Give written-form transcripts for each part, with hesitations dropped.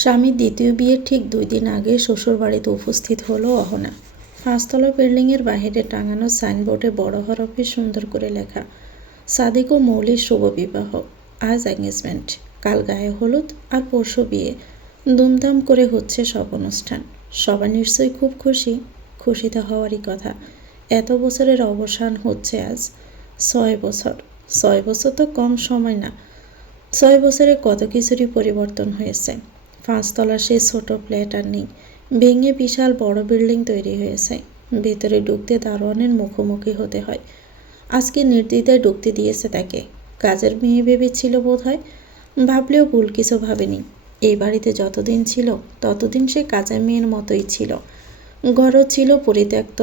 স্বামীর দ্বিতীয় বিয়ের ঠিক 2 দিন আগে শ্বশুরবাড়িতে উপস্থিত হলো অহনা। 5 তলা বিল্ডিংয়ের বাইরে টাঙানো সাইনবোর্ডে বড় হরফে সুন্দর করে লেখা, সাদিক ও মৌলির শুভ বিবাহ। আজ এঙ্গেজমেন্ট, কাল গায়ে হলুদ আর পরশু বিয়ে। ধুমধাম করে হচ্ছে সব অনুষ্ঠান। সবাই নিশ্চয়ই খুব খুশি। খুশিতে হওয়ারই কথা। এত বছরের অবসান হচ্ছে আজ। 6 বছর। 6 বছর তো কম সময় না। 6 বছরে কত কিছুরই পরিবর্তন হয়েছে। 5 তলার সেই ছোট ফ্ল্যাট আর নেই। ভেঙে বিশাল বড় বিল্ডিং তৈরি হয়েছে। ভেতরে ঢুকতে দারোয়ানের মুখোমুখি হতে হয়। আজকে নির্দ্বিধায় ঢুকতে দিয়েছে তাকে। কাজের মেয়ে ভেবেছিল বোধ হয়। ভাবলেও ভুল কিছু ভাবেনি। এই বাড়িতে যতদিন ছিল ততদিন সে কাজের মেয়ের মতোই ছিল। ঘরও ছিল পরিত্যক্ত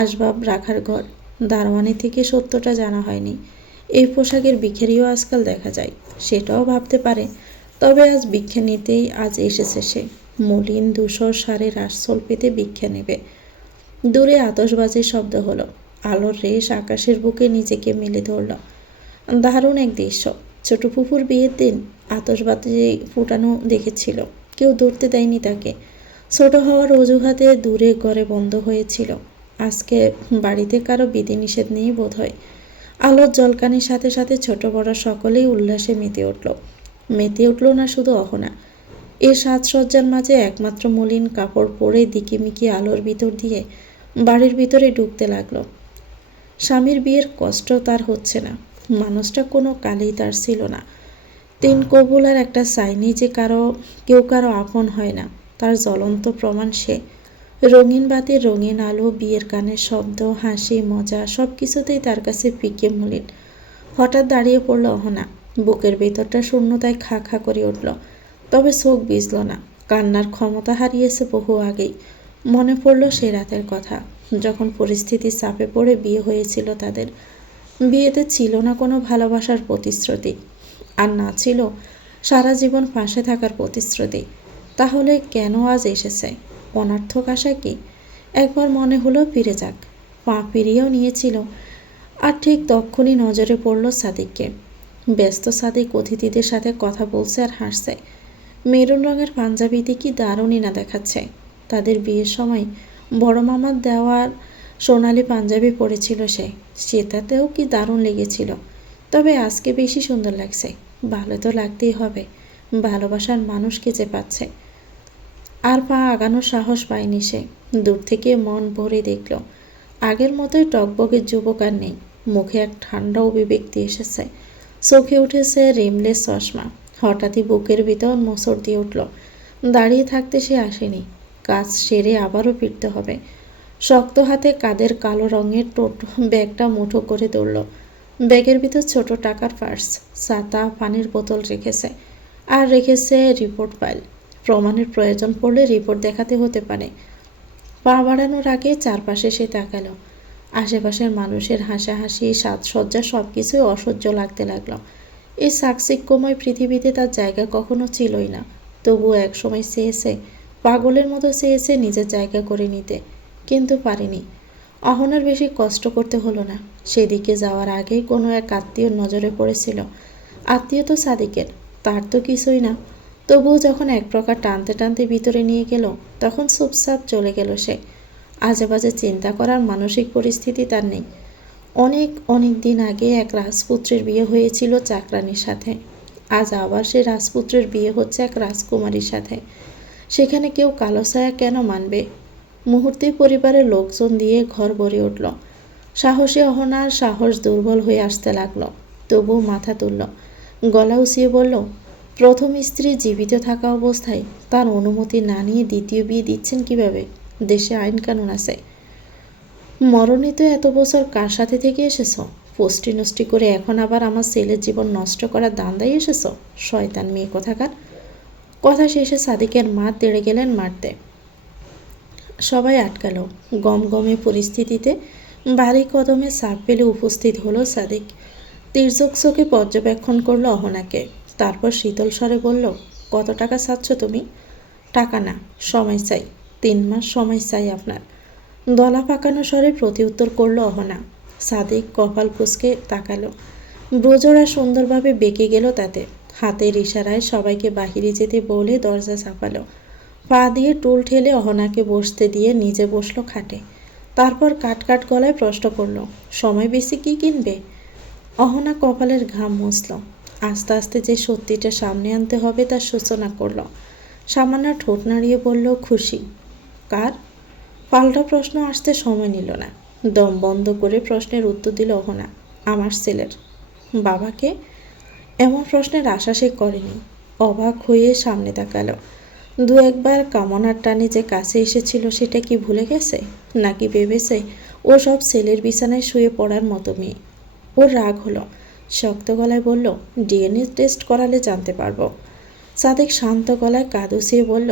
আসবাব রাখার ঘর। দারোয়ানি থেকে সত্যটা জানা হয়নি। এই পোশাকের ভিখারিও আজকাল দেখা যায়। সেটাও ভাবতে পারে। তবে আজ ভিক্ষা নিতেই আজ এসেছে সে। মলিন ধূসর শাড়ির আঁচল পেতে ভিক্ষা নেবে। দূরে আতশবাজির শব্দ হলো। আলোর রেশ আকাশের বুকে নিজেকে মেলে ধরল। দারুণ এক দৃশ্য। ছোট ফুপুর বিয়ের দিন আতশবাজি ফুটানো দেখেছিল। কেউ ধরতে দেয়নি তাকে। ছোট হওয়ার অজুহাতে দূরে ঘরে বন্ধ হয়েছিল। আজকে বাড়িতে কারো বিধিনিষেধ নেই বোধ হয়। আলোর জলকানির সাথে সাথে ছোট বড় সকলেই উল্লাসে মেতে উঠল। মেতে উঠল না শুধু অহনা। এর সাজসজ্জার মাঝে একমাত্র মলিন কাপড় পরে দিকিমিকি আলোর ভিতর দিয়ে বাড়ির ভিতরে ঢুকতে লাগলো। স্বামীর বিয়ের কষ্ট তার হচ্ছে না। মানুষটা কোনো কালেই তার ছিল না। 3 কবুল আর একটা সাইনি যে কেউ কারো আপন হয় না, তার জ্বলন্ত প্রমাণ সে। রঙিন বাতির রঙিন আলো, বিয়ের গানের শব্দ, হাসি মজা সব কিছুতেই তার কাছে ফিকে মলিন। হঠাৎ দাঁড়িয়ে পড়ল অহনা। বুকের ভেতরটা শূন্যতায় খা খা করে উঠল। তবে চোখ ভিজল না। কান্নার ক্ষমতা হারিয়েছে বহু আগেই। মনে পড়ল সে রাতের কথা, যখন পরিস্থিতির চাপে পড়ে বিয়ে হয়েছিল তাদের। বিয়েতে ছিল না কোনো ভালোবাসার প্রতিশ্রুতি, আর না ছিল সারা জীবন পাশে থাকার প্রতিশ্রুতি। তাহলে কেন আজ এসেছে? অনর্থক আশা কি? একবার মনে হলো ফিরে যাক। পা ফিরিয়েও নিয়েছিল। আর ঠিক তখনই নজরে পড়ল সাদিককে। ব্যস্ত সাদিক অতিথিদের সাথে কথা বলছে আর হাসছে। মেরুন রঙের পাঞ্জাবিতে কি দারুণই না দেখাচ্ছে। তাদের বিয়ের সময় বড় মামার দেওয়ার সোনালি পাঞ্জাবি পরেছিল সে। সেটাতেও কি দারুণ লেগেছিল। তবে আজকে বেশি সুন্দর লাগছে। ভালো তো লাগতেই হবে। ভালোবাসার মানুষকে যে পাচ্ছে। আর পা আগানোর সাহস পায়নি সে। দূর থেকে মন ভরে দেখল। আগের মতোই টকবগের যুবক আর নেই। মুখে এক ঠান্ডা অভিব্যক্তি এসেছে। চোখে উঠেছে রিমলেস চশমা। হঠাৎই বুকের ভিতর মোচড় দিয়ে উঠল। দাঁড়িয়ে থাকতে সে আসেনি। কাজ সেরে আবারও ফিরতে হবে। শক্ত হাতে কাদের কালো রঙের ব্যাগটা মুঠো করে ধরল। ব্যাগের ভিতর ছোট টাকার পার্স, ছাতা, পানির বোতল রেখেছে। আর রেখেছে রিপোর্ট ফাইল। প্রমাণের প্রয়োজন পড়লে রিপোর্ট দেখাতে হতে পারে। পা বাড়ানোর আগে চারপাশে সে তাকাল। আশেপাশের মানুষের হাসাহাসি, সাজসজ্জা সব কিছুই অসহ্য লাগতে লাগলো। এই চাকচিক্যময় পৃথিবীতে তার জায়গা কখনো ছিলই না। তবুও একসময় চেয়েছে, পাগলের মতো চেয়েছে নিজের জায়গা করে নিতে, কিন্তু পারেনি। অহনার বেশি কষ্ট করতে হলো না। সেদিকে যাওয়ার আগেই কোনো এক আত্মীয়র নজরে পড়েছিল। আত্মীয় তো সাদিকের, তার তো কিছুই না। তবুও যখন এক প্রকার টানতে টানতে ভিতরে নিয়ে গেল, তখন চুপচাপ চলে গেল সে। আজে বাজে চিন্তা করার মানসিক পরিস্থিতি তার নেই। অনেক দিন আগে এক রাজপুত্রের বিয়ে হয়েছিল চাকরানির সাথে। আজ আবার সে রাজপুত্রের বিয়ে হচ্ছে এক রাজকুমারীর সাথে। সেখানে কেউ কালো ছায়া কেন মানবে? মুহূর্তে পরিবারের লোকজন দিয়ে ঘর ভরে উঠল। সাহসী অহনার সাহস দুর্বল হয়ে আসতে লাগলো। তবুও মাথা তুলল। গলা উঁচিয়ে বলল, প্রথম স্ত্রী জীবিত থাকা অবস্থায় তার অনুমতি না নিয়ে দ্বিতীয় বিয়ে দিচ্ছেন কিভাবে? দেশে আইন কানুন আছে। মরণে তো এত বছর কার সাথে থেকে এসেছ? ফষ্টি নষ্টি করে এখন আবার আমার ছেলের জীবন নষ্ট করার দান্দায় এসেছ? শয়তান মেয়ে কোথাকার। কথা শেষে সাদিকের মা তেড়ে গেলেন মারতে। সবাই আটকাল। গমগমে পরিস্থিতিতে ভারী কদমে চাপ ফেলে উপস্থিত হলো সাদিক। তির্যক চোখে পর্যবেক্ষণ করলো অহনাকে। তারপর শীতল স্বরে বলল, কত টাকা চাচ্ছ তুমি? টাকা না, সময় চাই। 3 মাস সময় চাই আপনার। দলা পাকানো স্বরে প্রতিউত্তর করল অহনা। সাদিক কপাল কুঁচকে তাকালো। ব্রজরা সুন্দরভাবে বেঁকে গেল তাতে। হাতের ইশারায় সবাইকে বাহিরে যেতে বলে দরজা চাপালো। পা দিয়ে টুল ঠেলে অহনাকে বসতে দিয়ে নিজে বসলো খাটে। তারপর কাট গলায় প্রশ্ন করলো, সময় বেশি কি কিনবে? অহনা কপালের ঘাম মুছল। আস্তে আস্তে যে সত্যিটা সামনে আনতে হবে তার সূচনা করলো। সামান্য ঠোঁট নাড়িয়ে বলল, খুশি। কার? পাল্টা প্রশ্ন আসতে সময় নিল না। দম বন্ধ করে প্রশ্নের উত্তর দিল অহনা, আমার ছেলের। বাবাকে? এমন প্রশ্নের আশা সে করেনি। অবাক হয়ে সামনে তাকালো। দু একবার কামনার টানে যে কাছে এসেছিল সেটা কি ভুলে গেছে, নাকি ভেবেছে ও সব ছেলের বিছানায় শুয়ে পড়ার মতো মেয়ে? ওর রাগ হলো। শক্ত গলায় বলল, ডিএনএ টেস্ট করালে জানতে পারবো। সাদেক শান্ত গলায় কাঁদুছিয়ে বলল,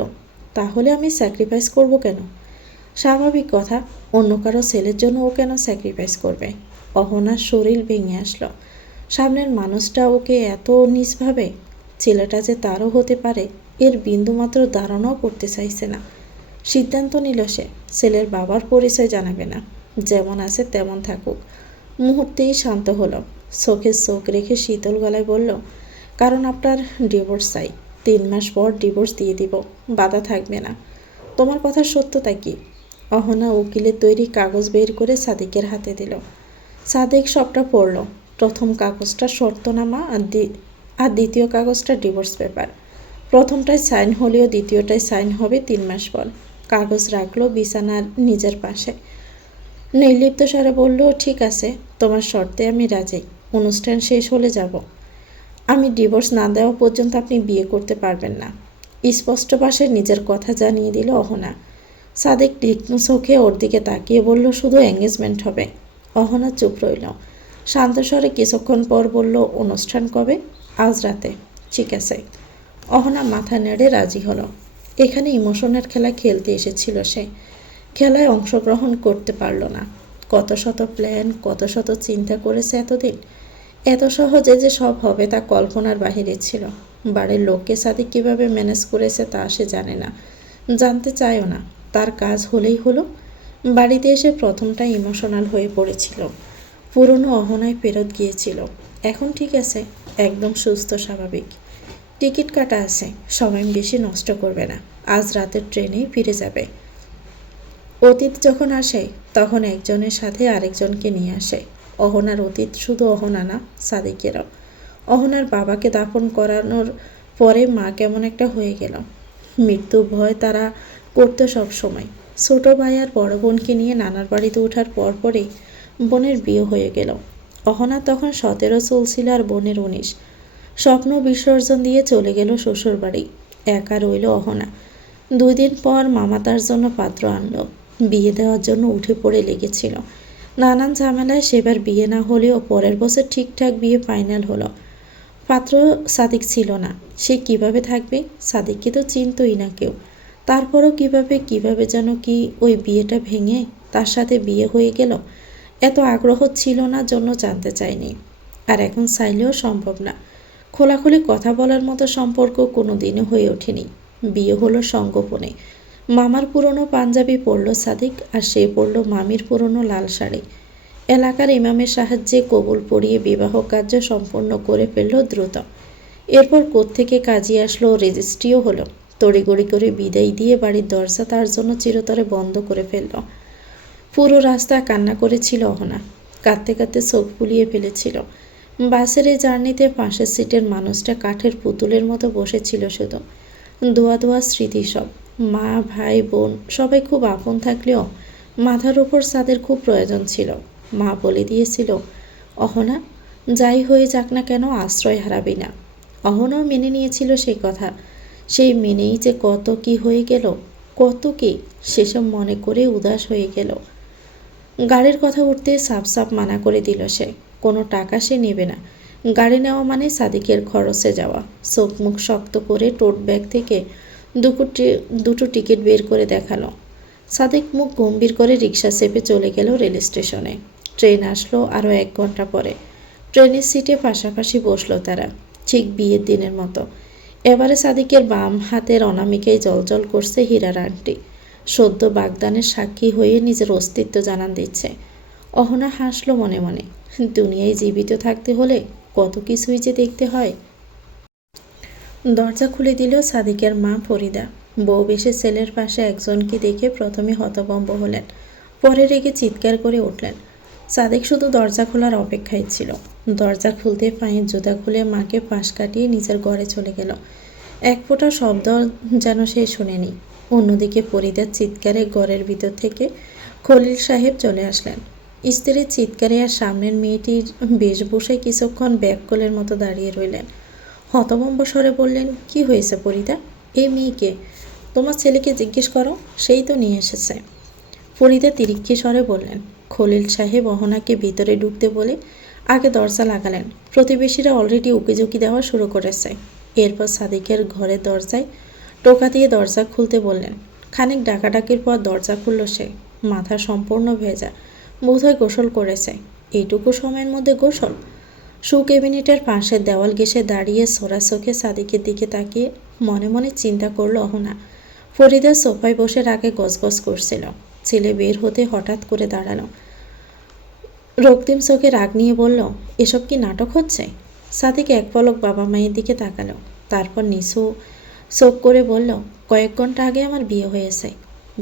তাহলে আমি স্যাক্রিফাইস করব কেন? স্বাভাবিক কথা, অন্য কারো ছেলের জন্য ও কেন স্যাক্রিফাইস করবে? অহনার শরীর ভেঙে আসলো। সামনের মানুষটা ওকে এত নিচভাবে, ছেলেটা যে তারও হতে পারে এর বিন্দুমাত্র ধারণাও করতে চাইছে না। সিদ্ধান্ত নিল সে ছেলের বাবার পরিচয় জানাবে না, যেমন আছে তেমন থাকুক। মুহূর্তেই শান্ত হলো। চোখে চোখ রেখে শীতল গলায় বলল, কারণ আপনার ডিভোর্স চাই। 3 মাস পর ডিভোর্স দিয়ে দিব, বাধা থাকবে না। তোমার কথার সত্যতা কি? অহনা উকিলের তৈরি কাগজ বের করে সাদিকের হাতে দিল। সাদিক সবটা পড়ল। প্রথম কাগজটা শর্তনামা আর দ্বিতীয় কাগজটা ডিভোর্স পেপার। প্রথমটায় সাইন হলেও দ্বিতীয়টায় সাইন হবে 3 মাস পর। কাগজ রাখলো বিছানার নিজের পাশে। নির্লিপ্ত স্বরে বলল, ঠিক আছে, তোমার শর্তে আমি রাজি। অনুষ্ঠান শেষ হলে যাব। আমি ডিভোর্স না দেওয়া পর্যন্ত আপনি বিয়ে করতে পারবেন না। স্পষ্ট ভাষায় নিজের কথা জানিয়ে দিল অহনা। সাদেক তীক্ষ্ণ চোখে ওর দিকে তাকিয়ে বলল, শুধু এঙ্গেজমেন্ট হবে। অহনা চুপ রইল। শান্ত স্বরে কিছুক্ষণ পর বলল, অনুষ্ঠান কবে? আজ রাতে। ঠিক আছে। অহনা মাথা নেড়ে রাজি হলো। এখানে ইমোশনের খেলা খেলতে এসেছিল সে। খেলায় অংশগ্রহণ করতে পারল না। কত শত প্ল্যান, কত শত চিন্তা করেছে এতদিন। এত সহজে যে সব হবে তা কল্পনার বাহিরে ছিল। বাড়ির লোককে সাদিক কীভাবে ম্যানেজ করেছে তা সে জানে না, জানতে চায়ও না। তার কাজ হলেই হলো। বাড়িতে এসে প্রথমটা ইমোশনাল হয়ে পড়েছিল। পুরনো অহনায় ফেরত গিয়েছিল। এখন ঠিক আছে, একদম সুস্থ স্বাভাবিক। টিকিট কাটা আছে, সময় বেশি নষ্ট করবে না। আজ রাতের ট্রেনেই ফিরে যাবে। অতীত যখন আসে তখন একজনের সাথে আরেকজনকে নিয়ে আসে। অহনার অতীত শুধু অহনা না, সাদিকেরও। অহনার বাবাকে দাফন করানোর পরে মা কেমন একটা হয়ে গেল। মৃত্যু ভয় তারা করতো সব সময়। ছোট ভাই আর বড় বোনকে নিয়ে নানার বাড়িতে ওঠার পরপরই বোনের বিয়ে হয়ে গেল। অহনা তখন 17 চলছিল আর বোনের 19। স্বপ্ন বিসর্জন দিয়ে চলে গেল শ্বশুর বাড়ি। একা রইল অহনা। 2 দিন পর মামা তার জন্য পাত্র আনলো। বিয়ে দেওয়ার জন্য উঠে পড়ে লেগেছিল। নানান ঝামেলায় সেবার বিয়ে না হলেও পরের বছর ঠিকঠাক বিয়ে ফাইনাল হলো। পাত্র সাদিক ছিল না। সে কিভাবে থাকবে? সাদিককে তো চিনতই না কেউ। তারপরও কিভাবে যেন কি ওই বিয়েটা ভেঙে তার সাথে বিয়ে হয়ে গেল। এত আগ্রহ ছিল না জন্য জানতে চাইনি। আর এখন চাইলেও সম্ভব না। খোলাখুলি কথা বলার মতো সম্পর্ক কোনো দিনও হয়ে ওঠেনি। বিয়ে হলো সঙ্গোপনে। মামার পুরনো পাঞ্জাবি পরল সাদিক, আর সে পরল মামির পুরনো লাল শাড়ি। এলাকার ইমামের সাহায্যে কবুল পড়িয়ে বিবাহ কার্য সম্পন্ন করে ফেলল দ্রুত। এরপর কোত্থেকে কাজী আসলো, রেজিস্ট্রিও হলো। তড়িগড়ি করে বিদায় দিয়ে বাড়ির দরজা তার জন্য চিরতরে বন্ধ করে ফেলল। পুরো রাস্তা কান্না করেছিল অহনা। কাঁদতে কাঁদতে চোখ ফুলিয়ে ফেলেছিল। বাসের এই জার্নিতে পাশের সিটের মানুষটা কাঠের পুতুলের মতো বসেছিল শুধু। দোয়া স্মৃতি সব। মা, ভাই, বোন সবাই খুব আপন থাকলেও মাথার উপর ছাদের খুব প্রয়োজন ছিল। মা বলে দিয়েছিল, অহনা, যাই হয়ে যাক না কেন আশ্রয় হারাবি না। অহনাও মেনে নিয়েছিল সেই কথা। সেই মেনেই যে কত কি হয়ে গেল, কত কি সেসব মনে করে উদাস হয়ে গেল। গাড়ির কথা উঠতে সাফ মানা করে দিল সে। কোনো টাকা সে নেবে না। গাড়ি নেওয়া মানে সাদিকের খরচে যাওয়া। চোখ মুখ শক্ত করে টোট ব্যাগ থেকে দুটো টিকিট বের করে দেখালো। সাদিক মুখ গম্ভীর করে রিক্সা চেপে চলে গেল রেল স্টেশনে। ট্রেন আসলো আরও 1 ঘন্টা পরে। ট্রেনের সিটে পাশাপাশি বসলো তারা, ঠিক বিয়ের দিনের মতো। এবারে সাদিকের বাম হাতের অনামিকায় জলজল করছে হীরার আংটি। সদ্য বাগদানের সাক্ষী হয়ে নিজের অস্তিত্ব জানান দিচ্ছে। অহনা হাসলো মনে মনে। দুনিয়ায় জীবিত থাকতে হলে কত কিছুই যে দেখতে হয়। দরজা খুলে দিল সাদিকের মা ফরিদা। বউ বেশে ছেলের পাশে একজনকে দেখে প্রথমে হতভম্ব হলেন, পরে রেগে চিৎকার করে উঠলেন। সাদিক শুধু দরজা খোলার অপেক্ষায় ছিল। দরজা খুলতে পায়ের জুতা খুলে মাকে পাশ কাটিয়ে নিজের ঘরে চলে গেল। এক ফোঁটা শব্দ যেন সে শোনেনি। অন্যদিকে ফরিদার চিৎকারে ঘরের ভিতর থেকে খলিল সাহেব চলে আসলেন। স্ত্রীর চিৎকারে আর সামনের মেয়েটির বেশভূষায় কিছুক্ষণ ব্যাককলের মতো দাঁড়িয়ে রইলেন। হতভম্ব স্বরে বললেন, কি হয়েছে ফরিদা? এই মেয়েকে তোমার ছেলেকে জিজ্ঞেস করো, সেই তো নিয়ে এসেছে। ফরিদা তিরিক্ষি স্বরে বললেন। খলিল সাহেব অহনাকে ভিতরে ঢুকতে বলে আগে দরজা লাগালেন। প্রতিবেশীরা অলরেডি উকিঝুঁকি দেওয়া শুরু করেছে। এরপর সাদিকের ঘরের দরজায় টোকা দিয়ে দরজা খুলতে বললেন। খানিক ডাকাডাকির পর দরজা খুলল সে। মাথা সম্পূর্ণ ভেজা, বোধহয় গোসল করেছে। এইটুকু সময়ের মধ্যে গোসল? শু ক্যাবিনেটের পাশের দেওয়াল ঘেঁষে দাঁড়িয়ে সোরা চোখে সাদিকের দিকে তাকিয়ে মনে মনে চিন্তা করল অহনা। ফরিদা সোফায় বসে রাগে গজগজ করছিল। ছেলে বের হতে হঠাৎ করে দাঁড়ালো। রক্তিম চোখে রাগ নিয়ে বলল, এসব কি নাটক হচ্ছে? সাদিক এক পলক বাবা মায়ের দিকে তাকালো, তারপর নিচু চোখ করে বলল, কয়েক ঘন্টা আগে আমার বিয়ে হয়েছে।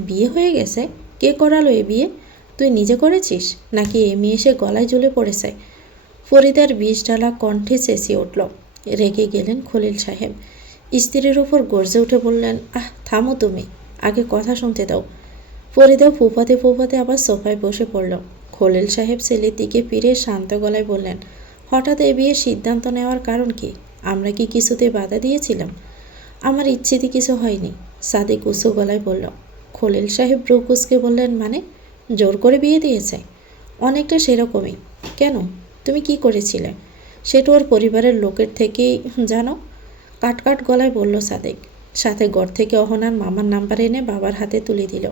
বিয়ে হয়ে গেছে? কে করালো এ বিয়ে? তুই নিজে করেছিস নাকি এ মেয়ে এসে গলায় ঝুলে পড়েছে? ফরিদার বিষ ঢালা কণ্ঠে চেঁচিয়ে উঠল। রেগে গেলেন খলিল সাহেব। স্ত্রীর উপর গর্জে উঠে বললেন, আহ থামো তুমি, আগে কথা শুনতে দাও। ফরিদা ফুফাতে ফুফাতে আবার সোফায় বসে পড়ল। খলিল সাহেব ছেলের দিকে ফিরে শান্ত গলায় বললেন, হঠাৎ এ বিয়ের সিদ্ধান্ত নেওয়ার কারণ কি? আমরা কি কিছুতে বাধা দিয়েছিলাম? আমার ইচ্ছেতে কিছু হয়নি, সাদিক উঁচু গলায় বলল। খলিল সাহেব ভ্রু কুঁচকে বললেন, মানে? জোর করে বিয়ে দিয়েছে? অনেকটা সেরকমই। কেন? তুমি কি করেছিলে সেটা ওর পরিবারের লোকের থেকেই জানো? কাটকাট গলায় বলল সাদিক। সাথে ঘর থেকে অহনার মামার নাম্বার এনে বাবার হাতে তুলে দিল।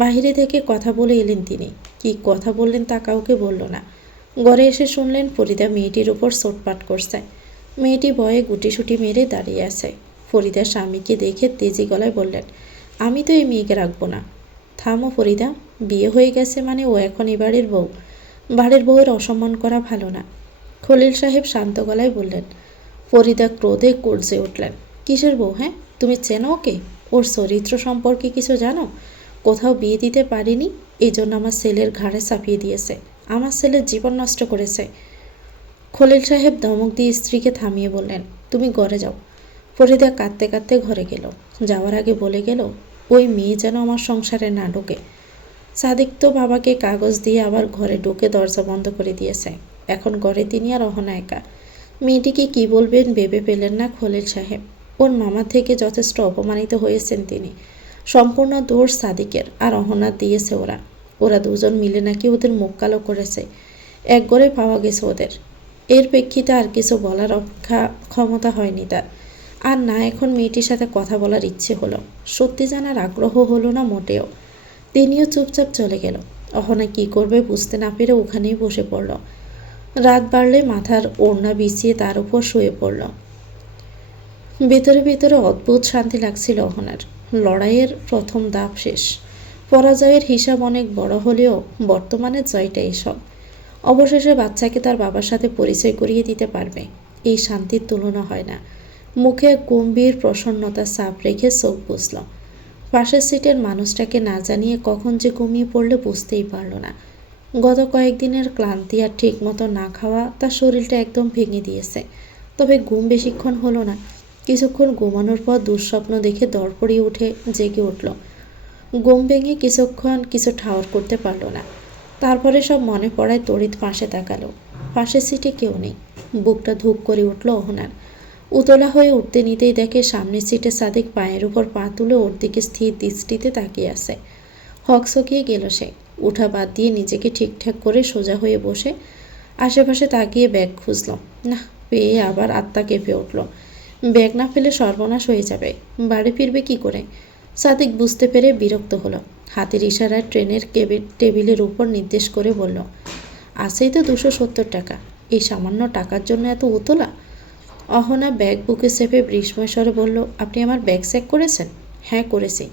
বাহিরে থেকে কথা বলে এলেন তিনি। কি কথা বললেন তা কাউকে বলল না। ঘরে এসে শুনলেন ফরিদা মেয়েটির উপর চোটপাট করছে। মেয়েটি ভয়ে গুটিসুটি মেরে দাঁড়িয়ে আছে। ফরিদা স্বামীকে দেখে তেজি গলায় বললেন, আমি তো এই মেয়েকে রাখবো না। থামো ফরিদা, বিয়ে হয়ে গেছে মানে ও এখন এ বাড়ির বউ। বাড়ির বউয়ের অসম্মান করা ভালো না। খলিল সাহেব শান্ত গলায় বললেন। ফরিদা ক্রোধে গর্জে উঠলেন, কিসের বউ? হ্যাঁ, তুমি চেনো ওকে? ওর চরিত্র সম্পর্কে কিছু জানো? কোথাও বিয়ে দিতে পারিনি, এই জন্য আমার ছেলের ঘাড়ে চাপিয়ে দিয়েছে, আমার ছেলের জীবন নষ্ট করেছে। খলিল সাহেব ধমক দিয়ে স্ত্রীকে থামিয়ে বললেন, তুমি ঘরে যাও। ফরিদা কাঁদতে কাঁদতে ঘরে গেল। যাওয়ার আগে বলে গেল, ওই মেয়ে যেন আমার সংসারে না ঢোকে। সাদিক তো বাবাকে কাগজ দিয়ে আবার ঘরে ঢুকে দরজা বন্ধ করে দিয়েছে। এখন ঘরে তিনি আর অহনা একা। মেয়েটিকে কি বলবেন ভেবে পেলেন না খলিল সাহেব। ওর মামা থেকে যথেষ্ট অপমানিত হয়েছেন তিনি। সম্পূর্ণ দোষ সাদিকের আর অহনার দিয়েছে ওরা। ওরা দুজন মিলে নাকি ওদের মুখ কালো করেছে। এক ঘরে পাওয়া গেছে ওদের। এর প্রেক্ষিতে আর কিছু বলার ক্ষমতা হয়নি তার। আর না এখন মেয়েটির সাথে কথা বলার ইচ্ছে হলো, সত্যি জানার আগ্রহ হলো না মোটেও। তিনিও চুপচাপ চলে গেল। অহনা কি করবে বুঝতে না পেরে ওখানেই বসে পড়ল। রাত বাড়লে মাথার ওড়না বিছিয়ে তার উপর শুয়ে পড়ল। ভেতরে ভেতরে অদ্ভুত শান্তি লাগছিল অহনার। লড়াইয়ের প্রথম ধাপ শেষ। পরাজয়ের হিসাব অনেক বড় হলেও বর্তমানে জয়টা এসব। অবশেষে বাচ্চাকে তার বাবার সাথে পরিচয় করিয়ে দিতে পারবে। এই শান্তির তুলনা হয় না। মুখে গম্ভীর প্রসন্নতা চাপ রেখে চোখ বুঝল। পাশের সিটের মানুষটাকে না জানিয়ে কখন যে ঘুমিয়ে পড়লে বুঝতেই পারল না। গত কয়েকদিনের ক্লান্তি আর ঠিক মতো না খাওয়া তার শরীরটা একদম ভেঙে দিয়েছে। তবে ঘুম বেশিক্ষণ হলো না। কিছুক্ষণ ঘুমানোর পর দুঃস্বপ্ন দেখে দরপড়িয়ে উঠে জেগে উঠল। ঘুম ভেঙে কিছুক্ষণ কিছু ঠাউর করতে পারল না। তারপরে সব মনে পড়ায় তড়িৎ পাশে তাকালো। পাশের সিটে কেউ নেই। বুকটা ধূপ করে উঠল অহনার। উতলা হয়ে উঠতে নিতেই দেখে সামনের সিটে সাদিক পায়ের উপর পা তুলে ওর দিকে স্থির দৃষ্টিতে তাকিয়ে আছে। হকচকিয়ে গেল সে। উঠা বাদ দিয়ে নিজেকে ঠিকঠাক করে সোজা হয়ে বসে আশেপাশে তাকিয়ে ব্যাগ খুঁজল। না পেয়ে আবার আত্মা কেঁপে উঠল। ব্যাগ না পেলে সর্বনাশ হয়ে যাবে। বাড়ি ফিরবে কি করে? সাদিক বুঝতে পেরে বিরক্ত হলো। হাতের ইশারায় ট্রেনের টেবিলের উপর নির্দেশ করে বলল, আছেই তো 270 টাকা, এই সামান্য টাকার জন্য এত উতলা? অহনা ব্যাগ বুকে চেপে বিস্ময় স্বরে বলল, আপনি আমার ব্যাগ চেক করেছেন? হ্যাঁ করেছি।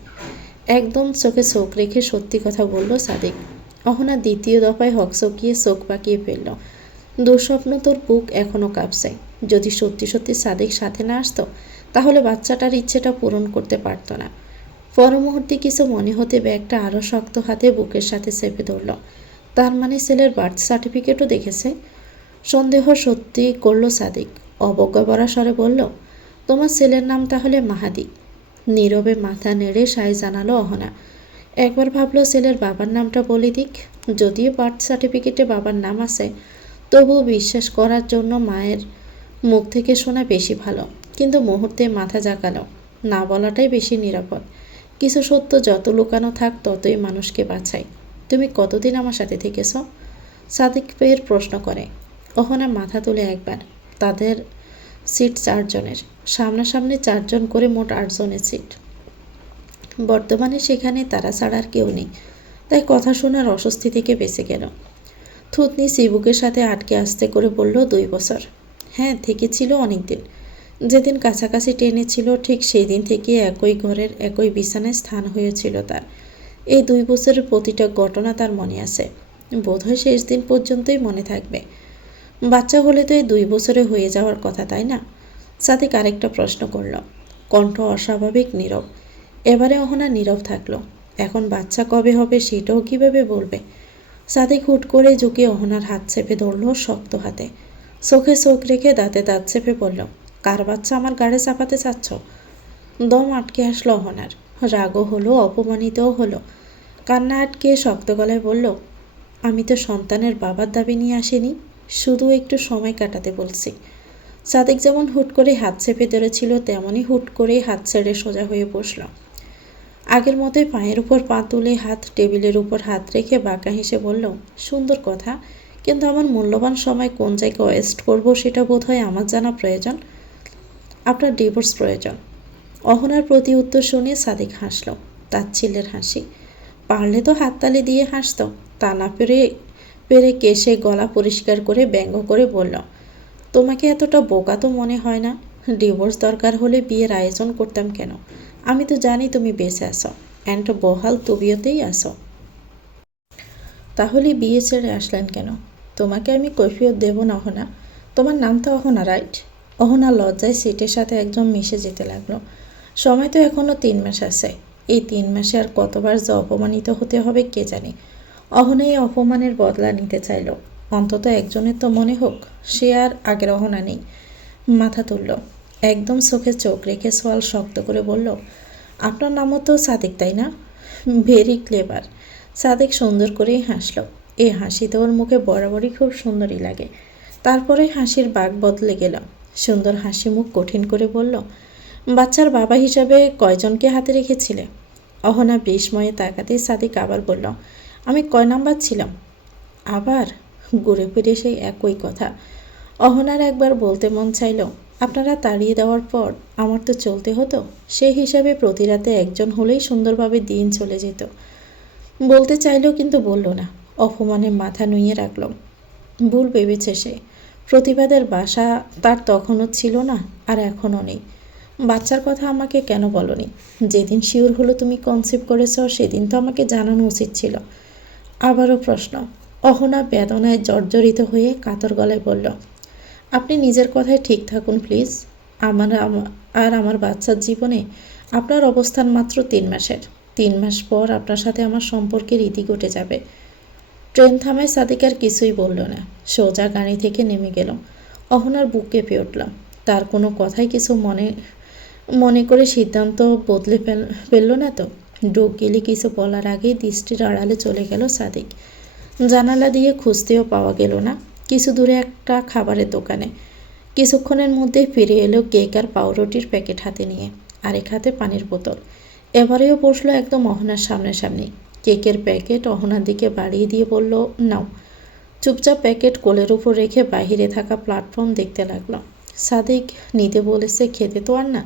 একদম চোখে চোখ রেখে সত্যি কথা বলল সাদিক। অহনা দ্বিতীয় দফায় হকচকিয়ে চোখ পাকিয়ে ফেলল। দুঃস্বপ্ন তোর বুক এখনও কাঁপছে। যদি সত্যি সত্যি সাদিক সাথে না আসতো তাহলে বাচ্চাটার ইচ্ছেটা পূরণ করতে পারত না। পর মুহূর্তে কিছু মনে হতে ব্যাগটা আরও শক্ত হাতে বুকের সাথে চেপে ধরল। তার মানে ছেলের বার্থ সার্টিফিকেটও দেখেছে। সন্দেহ সত্যি করল সাদিক। অবজ্ঞা ভরা স্বরে বলল, তোমার ছেলের নাম তাহলে মাহাদি? নীরবে মাথা নেড়ে সায় জানালো অহনা। একবার ভাবলো ছেলের বাবার নামটা বলে দিক। যদিও বার্থ সার্টিফিকেটে বাবার নাম আছে, তবুও বিশ্বাস করার জন্য মায়ের মুখ থেকে শোনা বেশি ভালো। কিন্তু মুহূর্তে মাথা জাগালো, না বলাটাই বেশি নিরাপদ। কিছু সত্য যত লুকানো থাক ততই মানুষকে বাঁচায়। তুমি কতদিন আমার সাথে থেকেছ? সাদিক ফের প্রশ্ন করে। অহনা মাথা তুলে একবার। তাদের সিট 4 জনের, সামনাসামনি 4 জন করে মোট 8 জনের সিট। বর্তমানে সেখানে তারা ছাড়া আর কেউ নেই, তাই কথা শোনার অস্বস্তি থেকে বেঁচে গেল। থুতনি চিবুকের সাথে আটকে আস্তে করে বলল, 2 বছর। হ্যাঁ, থেকেছিল অনেকদিন। যেদিন কাছাকাছি টেনেছিল ঠিক সেই দিন থেকে একই ঘরের একই বিছানায় স্থান হয়েছিল তার। এই 2 বছরের প্রতিটা ঘটনা তার মনে আছে। বোধহয় শেষ দিন পর্যন্তই মনে থাকবে। বাচ্চা হলে তো এই 2 বছরে হয়ে যাওয়ার কথা, তাই না? সাদিক আরেকটা প্রশ্ন করল। কণ্ঠ অস্বাভাবিক নীরব। এবারে অহনা নীরব থাকলো। এখন বাচ্চা কবে হবে সেটাও কিভাবে বলবে? সাদিক হুট করে ঝুঁকে অহনার হাত চেপে ধরল শক্ত হাতে। চোখে চোখ রেখে দাঁতে দাঁত চেপে বলল, কার বাচ্চা আমার গাড়ে চাপাতে চাচ্ছ? দম আটকে আসলো অহনার। রাগও হলো, অপমানিতও হলো। কান্না আটকে শক্ত গলায় বলল, আমি তো সন্তানের বাবার দাবি নিয়ে আসিনি, শুধু একটু সময় কাটাতে বলছি। সাদিক যেমন হুট করে হাত চেপে ধরেছিল, তেমনই হুট করে হাত ছেড়ে সোজা হয়ে বসল। আগের মতোই পায়ের উপর পা তুলে হাত টেবিলের উপর হাত রেখে বাঁকা হেসে বলল, সুন্দর কথা, কিন্তু আমার মূল্যবান সময় কোন জায়গায় ওয়েস্ট করবো সেটা বোধহয় আমার জানা প্রয়োজন। আপনার ডিভোর্স প্রয়োজন। অহনার প্রতি উত্তর শুনে সাদিক হাসল, তাচ্ছিল্যের হাসি। পারলে তো হাততালি দিয়ে হাসত, তা না পেরে কেশে গলা পরিষ্কার করে ব্যঙ্গ করে বলল, তোমাকে এতটা বোকা তো মনে হয় না। ডিভোর্স দরকার হলে বিয়ের আয়োজন করতাম কেন? আমি তো জানি তুমি বেঁচে আসো, অ্যান্ড বহাল তবিয়তেই আসো। তাহলে বিয়ে ছেড়ে আসলেন কেন? তোমাকে আমি কৈফিয়ত দেব না অহনা। তোমার নাম তো অহনা, রাইট? অহনা লজ্জায় সিটের সাথে একদম মিশে যেতে লাগলো। সময় তো এখনও 3 মাস আছে। এই 3 মাসে আর কতবার যে অপমানিত হতে হবে কে জানে। অহনা এই অপমানের বদলা নিতে চাইল। অন্তত একজনের তো মনে হোক সে আর আগের অহনা নেই। মাথা তুলল, একদম চোখে চোখ রেখে সোয়াল শক্ত করে বলল, আপনার নামও তো সাদিক, তাই না? Very clever. সাদিক সুন্দর করেই হাসল। এই হাসিতে ওর মুখে বরাবরই খুব সুন্দরই লাগে। তারপরে হাসির বাঁক বদলে গেল। সুন্দর হাসি মুখ কঠিন করে বলল, বাচ্চার বাবা হিসাবে কয়জনকে হাতে রেখেছিলে? অহনা বিস্ময়ে তাকাতেই সাদিক আবার বলল, আমি কয় নাম্বার ছিলাম? আবার ঘুরে ফিরে সেই একই কথা। অহনার একবার বলতে মন চাইল, আপনারা তাড়িয়ে দেওয়ার পর আমার তো চলতে হতো, সেই হিসাবে প্রতি রাতে একজন হলেই সুন্দরভাবে দিন চলে যেত। বলতে চাইল কিন্তু বলল না। অপমানে মাথা নুইয়ে রাখল। ভুল ভেবেছে সে। প্রতিবাদের বাসা তার তখনও ছিল না, আর এখনও নেই। বাচ্চার কথা আমাকে কেন বলনি? যেদিন শিওর হলো তুমি কনসিভ করেছ সেদিন তো আমাকে জানানো উচিত ছিল। আবারও প্রশ্ন। অহনা বেদনায় জর্জরিত হয়ে কাতর গলায় বলল, আপনি নিজের কথায় ঠিক থাকুন প্লিজ। আমার বাচ্চার জীবনে আপনার অবস্থান মাত্র 3 মাসের। 3 মাস পর আপনার সাথে আমার সম্পর্কের ইতি ঘটে যাবে। ট্রেন থামায় সাদিক আর কিছুই বলল না। সোজা গাড়ি থেকে নেমে গেল। অহনার বুক কেঁপে উঠল। তার কোনো কথাই কিছু মনে করে সিদ্ধান্ত বদলে ফেলল না তো? ঢোক গেলে কিছু বলার আগেই দৃষ্টির আড়ালে চলে গেল সাদিক। জানালা দিয়ে খুঁজতেও পাওয়া গেল না। কিছু দূরে একটা খাবারের দোকানে। কিছুক্ষণের মধ্যেই ফিরে এলো কেক আর পাউরুটির প্যাকেট হাতে নিয়ে, আরেক হাতে পানির বোতল। এবারেও বসলো একদম অহনার সামনাসামনি। কেকের প্যাকেট অহনার দিকে বাড়িয়ে দিয়ে বলল, নাও। চুপচাপ প্যাকেট কোলের উপর রেখে বাহিরে থাকা প্ল্যাটফর্ম দেখতে লাগলো। সাদিক নিতে বলেছে, খেতে তো আর না,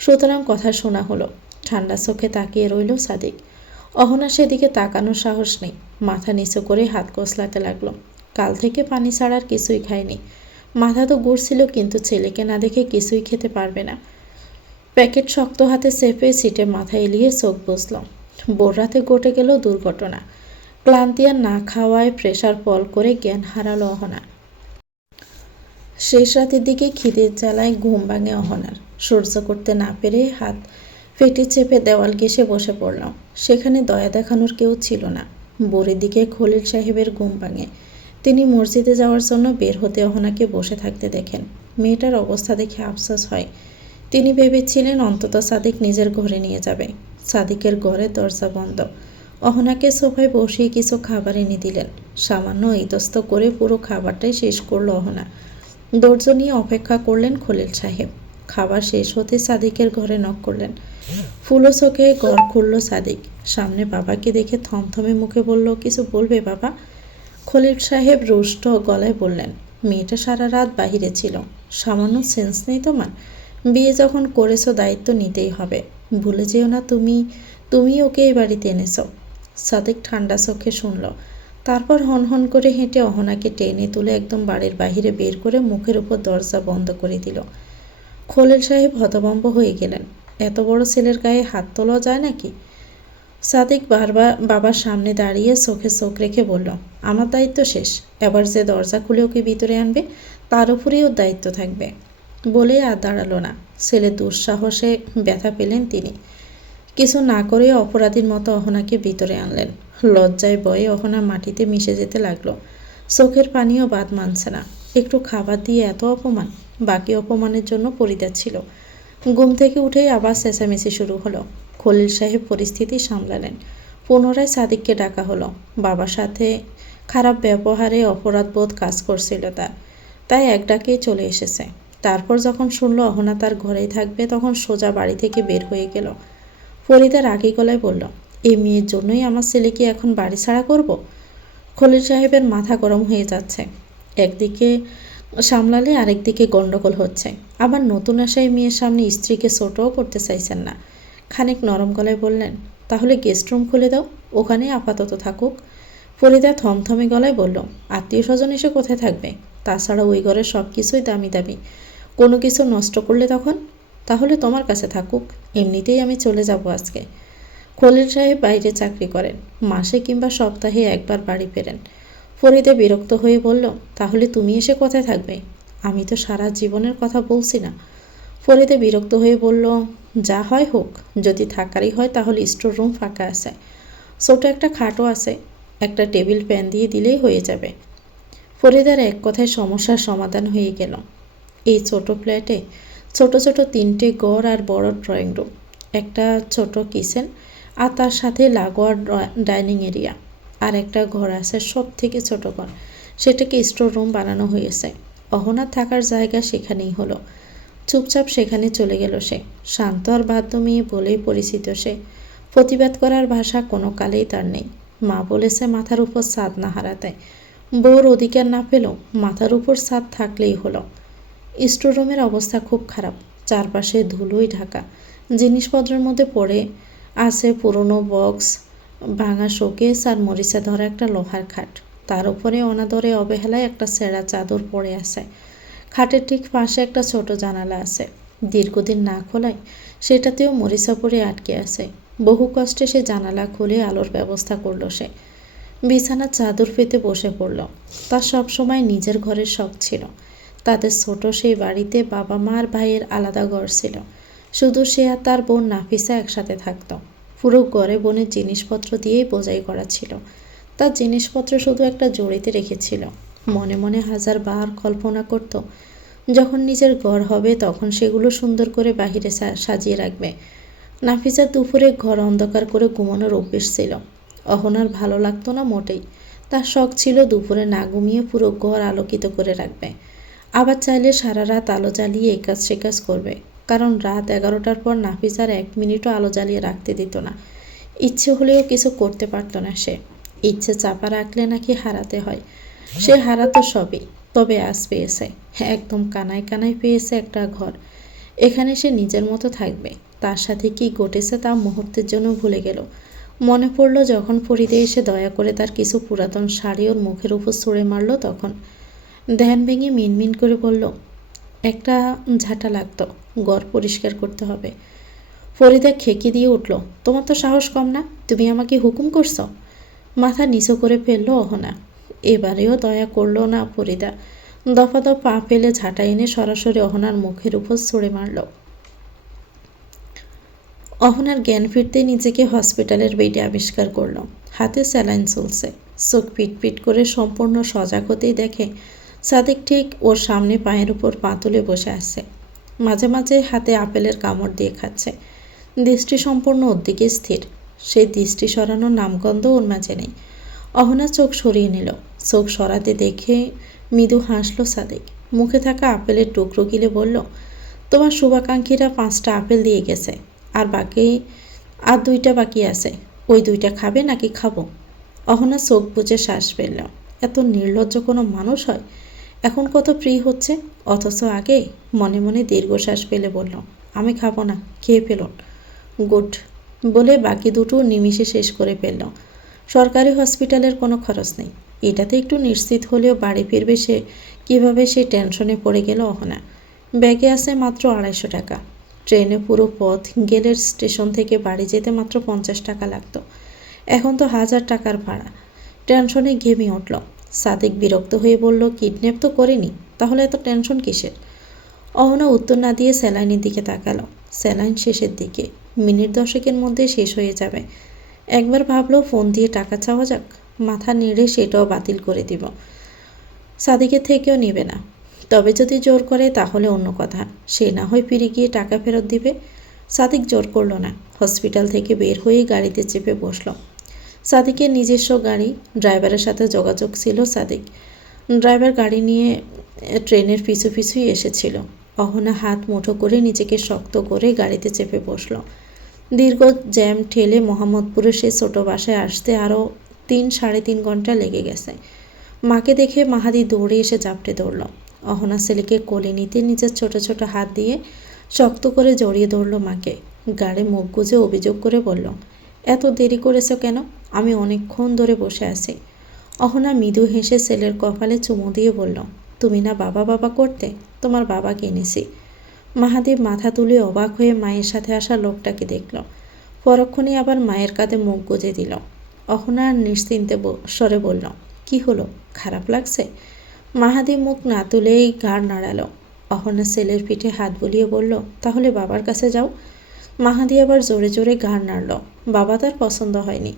সুতরাং কথা শোনা হলো। ঠান্ডা চোখে তাকিয়ে রইল সাদিক। অহনা সেদিকে তাকানোর সাহস নেই। মাথা নিচু করে হাত কসলাতে লাগলো। কাল থেকে পানি ছাড়ার কিছুই খায়নি। মাথা তো ঘুরছিল, কিন্তু ছেলেকে না দেখে কিছুই খেতে পারবে না। প্যাকেট শক্ত হাতে চেপে সিটে মাথা এলিয়ে চোখ বুঝল। ভোর রাতে ঘটে গেল দুর্ঘটনা। ক্লান্তি আর না খাওয়ায় প্রেসার ফল করে জ্ঞান হারালো অহনা। শেষ রাতের দিকে খিদের জ্বালায় ঘুম ভাঙে অহনার। সহ্য করতে না পেরে হাত পেটে চেপে দেওয়াল ঘেঁষে বসে পড়ল। সেখানে দয়া দেখানোর কেউ ছিল না। ভোরের দিকে খলিল সাহেবের ঘুম ভাঙে। তিনি মসজিদে যাওয়ার জন্য বের হতে অহনাকে বসে থাকতে দেখেন। মেয়েটার অবস্থা দেখে আফসোস হয়। তিনি ভেবেছিলেন অন্তত সাদিক নিজের ঘরে নিয়ে যাবে। সাদিকের ঘরের দরজা বন্ধ। অহনাকে সোফায় বসিয়ে কিছু খাবার এনে দিলেন। সামান্য ইতস্ত করে পুরো খাবারটাই শেষ করল অহনা। ধৈর্য নিয়ে অপেক্ষা করলেন খলিল সাহেব। খাবার শেষ হতে সাদিকের ঘরে নক করলেন। ফুলো চোখে ঘর খুলল সাদিক। সামনে বাবাকে দেখে থমথমে মুখে বলল, কিছু বলবে বাবা? খলিল সাহেব রুষ্ট গলায় বললেন, মেয়েটা সারা রাত বাহিরে ছিল। সামান্য সেন্স নেই তোমার? বিয়ে যখন করেছো দায়িত্ব নিতেই হবে। ভুলে যেও না তুমি ওকে এই বাড়িতে এনেছো। সাদিক ঠান্ডা চোখে শুনল। তারপর হনহন করে হেঁটে অহনাকে টেনে তুলে একদম বাড়ির বাহিরে বের করে মুখের উপর দরজা বন্ধ করে দিল। খলিল সাহেব হতভম্ব হয়ে গেলেন। এত বড় ছেলের গায়ে হাত তোলা যায় নাকি? সাদিক বাবার সামনে দাঁড়িয়ে চোখে চোখ রেখে বলল, আমার দায়িত্ব শেষ। এবার যে দরজা খুলে ওকে ভিতরে আনবে তার উপরেই ওর দায়িত্ব থাকবে। বলে আর দাঁড়ালো না। ছেলের দুঃসাহসে ব্যথা পেলেন তিনি। কিছু না করে অপরাধীর মতো অহনাকে ভিতরে আনলেন। লজ্জায় ভয়ে অহনা মাটিতে মিশে যেতে লাগলো। চোখের পানিও বাদ মানছে না। একটু খাবার দিয়ে এত অপমান। বাকি অপমানের জন্য পরিত্যাগ ছিল। ঘুম থেকে উঠেই আবার চেঁচামেচি শুরু হলো। খলিল সাহেব পরিস্থিতি সামলালেন। পুনরায় সাদিককে ডাকা হলো। বাবার সাথে খারাপ ব্যবহারে অপরাধবোধ কাজ করছিল তাই এক ডাকেই চলে এসেছে। তারপর যখন শুনল অহনা তার ঘরেই থাকবে তখন সোজা বাড়ি থেকে বের হয়ে গেল। ফরিদা রাগী গলায় বলল, এই মেয়ের জন্যই আমার ছেলেকে এখন বাড়ি ছাড়া করব? খলিল সাহেবের মাথা গরম হয়ে যাচ্ছে। একদিকে সামলালে আরেকদিকে গন্ডগোল হচ্ছে। আবার নতুন আসা এই মেয়ের সামনে স্ত্রীকে ছোটও করতে চাইছেন না। খানিক নরম গলায় বললেন, তাহলে গেস্ট রুম খুলে দাও, ওখানে আপাতত থাকুক। ফরিদা থমথমে গলায় বলল, আত্মীয় স্বজন এসে কোথায় থাকবে? তাছাড়া ওই ঘরের সব কিছুই দামি দামি। কোনো কিছু নষ্ট করলে তখন? তাহলে তোমার কাছে থাকুক। এমনিতেই আমি চলে যাব আজকে। খলিল সাহেব বাইরে চাকরি করেন। মাসে কিংবা সপ্তাহে একবার বাড়ি ফেরেন। ফরিদা বিরক্ত হয়ে বলল, তাহলে তুমি এসে কোথায় থাকবে? আমি তো সারা জীবনের কথা বলছি না। ফরিদা বিরক্ত হয়ে বলল, যা হয় হোক। যদি থাকারই হয় তাহলে স্টোর রুম ফাঁকা আছে। ছোট একটা খাটও আছে। একটা টেবিল ফ্যান দিয়ে দিলেই হয়ে যাবে। ফরিদার এক কথায় সমস্যার সমাধান হয়ে গেল। এই ছোট ফ্ল্যাটে ছোট ছোট 3টে ঘর আর বড় ড্রয়িং রুম, একটা ছোট কিচেন আর তার সাথে লাগোয়া ডাইনিং এরিয়া। আর একটা ঘর আছে সব থেকে ছোট ঘর, সেটাকে স্টোর রুম বানানো হয়েছে। অহনার থাকার জায়গা সেখানেই হলো। চুপচাপ সেখানে চলে গেল সে। শান্ত আর বাধ্য মেয়ে বলেই পরিচিত সে। প্রতিবাদ করার ভাষা কোনো কালেই তার নেই। মা বলেছে মাথার উপর ছাদ না হারাতে। বউর অধিকার না পেলেও মাথার উপর ছাদ থাকলেই হলো। স্টোর রুমের অবস্থা খুব খারাপ। চারপাশে ধুলোই ঢাকা। জিনিসপত্রের মধ্যে পড়ে আছে পুরনো বক্স, ভাঙা শোকেস আর মরিচা ধরা একটা লোহার খাট। তার উপরে অনাদরে অবহেলায় একটা ছেঁড়া চাদর পড়ে আছে। খাটের ঠিক পাশে একটা ছোট জানালা আছে। দীর্ঘদিন না খোলায় সেটাতেও মরিচা পড়ে আটকে আছে। বহু কষ্টে সে জানালা খুলে আলোর ব্যবস্থা করল সে। বিছানার চাদর পেতে বসে পড়ল। তার সবসময় নিজের ঘরের শখ ছিল। তাদের ছোট সেই বাড়িতে বাবা মা আর ভাইয়ের আলাদা ঘর ছিল। শুধু সে আর তার বোন নাফিসা একসাথে থাকত। পুরো ঘরে বোনের জিনিসপত্র দিয়েই বোঝাই করা ছিল। তার জিনিসপত্র শুধু একটা জড়িতে রেখেছিল। মনে মনে হাজারবার কল্পনা করত, যখন নিজের ঘর হবে তখন সেগুলো সুন্দর করে বাহিরে সাজিয়ে রাখবে। নাফিসার দুপুরে ঘর অন্ধকার করে ঘুমানোর অভ্যেস ছিল। অহনার ভালো লাগতো না মোটেই। তার শখ ছিল দুপুরে না ঘুমিয়ে পুরো ঘর আলোকিত করে রাখবে। আবার চাইলে সারা রাত আলো জ্বালিয়ে একাজ সে কাজ করবে। কারণ রাত 11টার পর নাফিসার 1 মিনিটও আলো জ্বালিয়ে রাখতে দিত না। ইচ্ছে হলেও কিছু করতে পারত না সে। ইচ্ছে চাপা রাখলে নাকি হারাতে হয়। সে হারাতো সবই, তবে আজ পেয়েছে। একদম কানায় কানায় পেয়েছে একটা ঘর। এখানে সে নিজের মতো থাকবে। তার সাথে কি ঘটেছে তা মুহূর্তের জন্য ভুলে গেল। মনে পড়ল যখন ফরিদে এসে দয়া করে তার কিছু পুরাতন শাড়ি ওর মুখের উপর ছুঁড়ে মারল তখন। ধ্যান ভেঙে মিনমিন করে বলল, একটা ঝাঁটা লাগতো, ঘর পরিষ্কার করতে হবে। ফরিদা খেকি দিয়ে উঠল, তোমার তো সাহস কম না, তুমি আমাকে হুকুম করছো? মাথা নিচু করে ফেললো অহনা। এবারেও দয়া করলো না ফরিদা। দফা পা ফেলে ঝাঁটা এনে সরাসরি অহনার মুখের উপর ছুঁড়ে মারল। অহনার জ্ঞান ফিরতে নিজেকে হসপিটালের বেডে আবিষ্কার করল। হাতে স্যালাইন চলছে। চোখ পিটপিট করে সম্পূর্ণ সজাগ হতেই দেখে সাদিক ঠিক ওর সামনে পায়ের উপর পা তুলে বসে আছে। মাঝে মাঝে হাতে আপেলের কামড় দিয়ে খাচ্ছে। দৃষ্টি সম্পূর্ণ ওর দিকে স্থির। সেই দৃষ্টি সরানোর নামগন্ধ ওর মাঝে নেই। অহনা চোখ সরিয়ে নিল। চোখ সরাতে দেখে মৃদু হাসল সাদিক। মুখে থাকা আপেলের টুকরো গিলে বলল, তোমার শুভাকাঙ্ক্ষীরা 5টা আপেল দিয়ে গেছে, আর 2টা বাকি আছে। ওই 2টা খাবে নাকি খাবো? অহনা চোখ বুজে শ্বাস ফেলল। এত নির্লজ্জ কোনো মানুষ হয়? এখন কত ফ্রি হচ্ছে, অথচ আগে মনে মনে দীর্ঘশ্বাস ফেলে বলল, আমি খাবো না, খেয়ে ফেলুন। গুড বলে বাকি 2টো নিমিষে শেষ করে ফেলল। সরকারি হসপিটালের কোনো খরচ নেই। এটাতে একটু নিশ্চিত হলেও বাড়ি ফিরবে সে কীভাবে, সে টেনশনে পড়ে গেল অহনা। ব্যাগে আছে মাত্র 250 টাকা। ট্রেনে পুরো পথ গেলে স্টেশন থেকে বাড়ি যেতে মাত্র 50 টাকা লাগতো। এখন তো 1000 টাকার ভাড়া। টেনশনে ঘেমে উঠল। সাদিক বিরক্ত হয়ে বলল, কিডন্যাপ তো করিনি, তাহলে এত টেনশন কিসের? অহনা উত্তর না দিয়ে স্যালাইনের দিকে তাকালো। স্যালাইন শেষের দিকে, মিনিট 10 মধ্যে শেষ হয়ে যাবে। একবার ভাবলো ফোন দিয়ে টাকা চাওয়া যাক। মাথা নেড়ে সেটাও বাতিল করে দিব। সাদিকের থেকেও নেবে না। তবে যদি জোর করে তাহলে অন্য কথা, সে না হয় ফিরে গিয়ে টাকা ফেরত দিবে। সাদিক জোর করল না। হসপিটাল থেকে বের হয়ে গাড়িতে চেপে বসল। সাদিকের নিজস্ব গাড়ি, ড্রাইভারের সাথে যোগাযোগ ছিল সাদিক। ড্রাইভার গাড়ি নিয়ে ট্রেনের পিছু পিছুই এসেছিল। অহনা হাত মুঠো করে নিজেকে শক্ত করে গাড়িতে চেপে বসল। দীর্ঘ জ্যাম ঠেলে মোহাম্মদপুরে সে ছোট বাসায় আসতে আরও 3-3.5 ঘন্টা লেগে গেছে। মাকে দেখে মাহাদি দৌড়ে এসে জাপটে ধরল। অহনা ছেলেকে কোলে নিতে নিজের ছোট ছোট হাত দিয়ে শক্ত করে জড়িয়ে ধরল মাকে। গাড়ি মুখ গুজে অভিযোগ করে বলল, এত দেরি করেছ কেন? আমি অনেকক্ষণ ধরে বসে আছি। অহনা মৃদু হেসে ছেলের কপালে চুমু দিয়ে বলল, তুমি না বাবা বাবা করতে, তোমার বাবাকে এনেছি। মাহাদেব মাথা তুলে অবাক হয়ে মায়ের সাথে আসা লোকটাকে দেখল। পরক্ষণে আবার মায়ের কাঁধে মুখ গুজে দিল। অহনা নিশ্চিন্তে স্বরে বলল, কি হলো, খারাপ লাগছে? মাহাদেব মুখ না তুলেই ঘাড় নাড়ালো। অহনা ছেলের পিঠে হাত বুলিয়ে বলল, তাহলে বাবার কাছে যাও। মাহাদি আবার জোরে জোরে ঘাড় নাড়ল। বাবা তার পছন্দ হয়নি।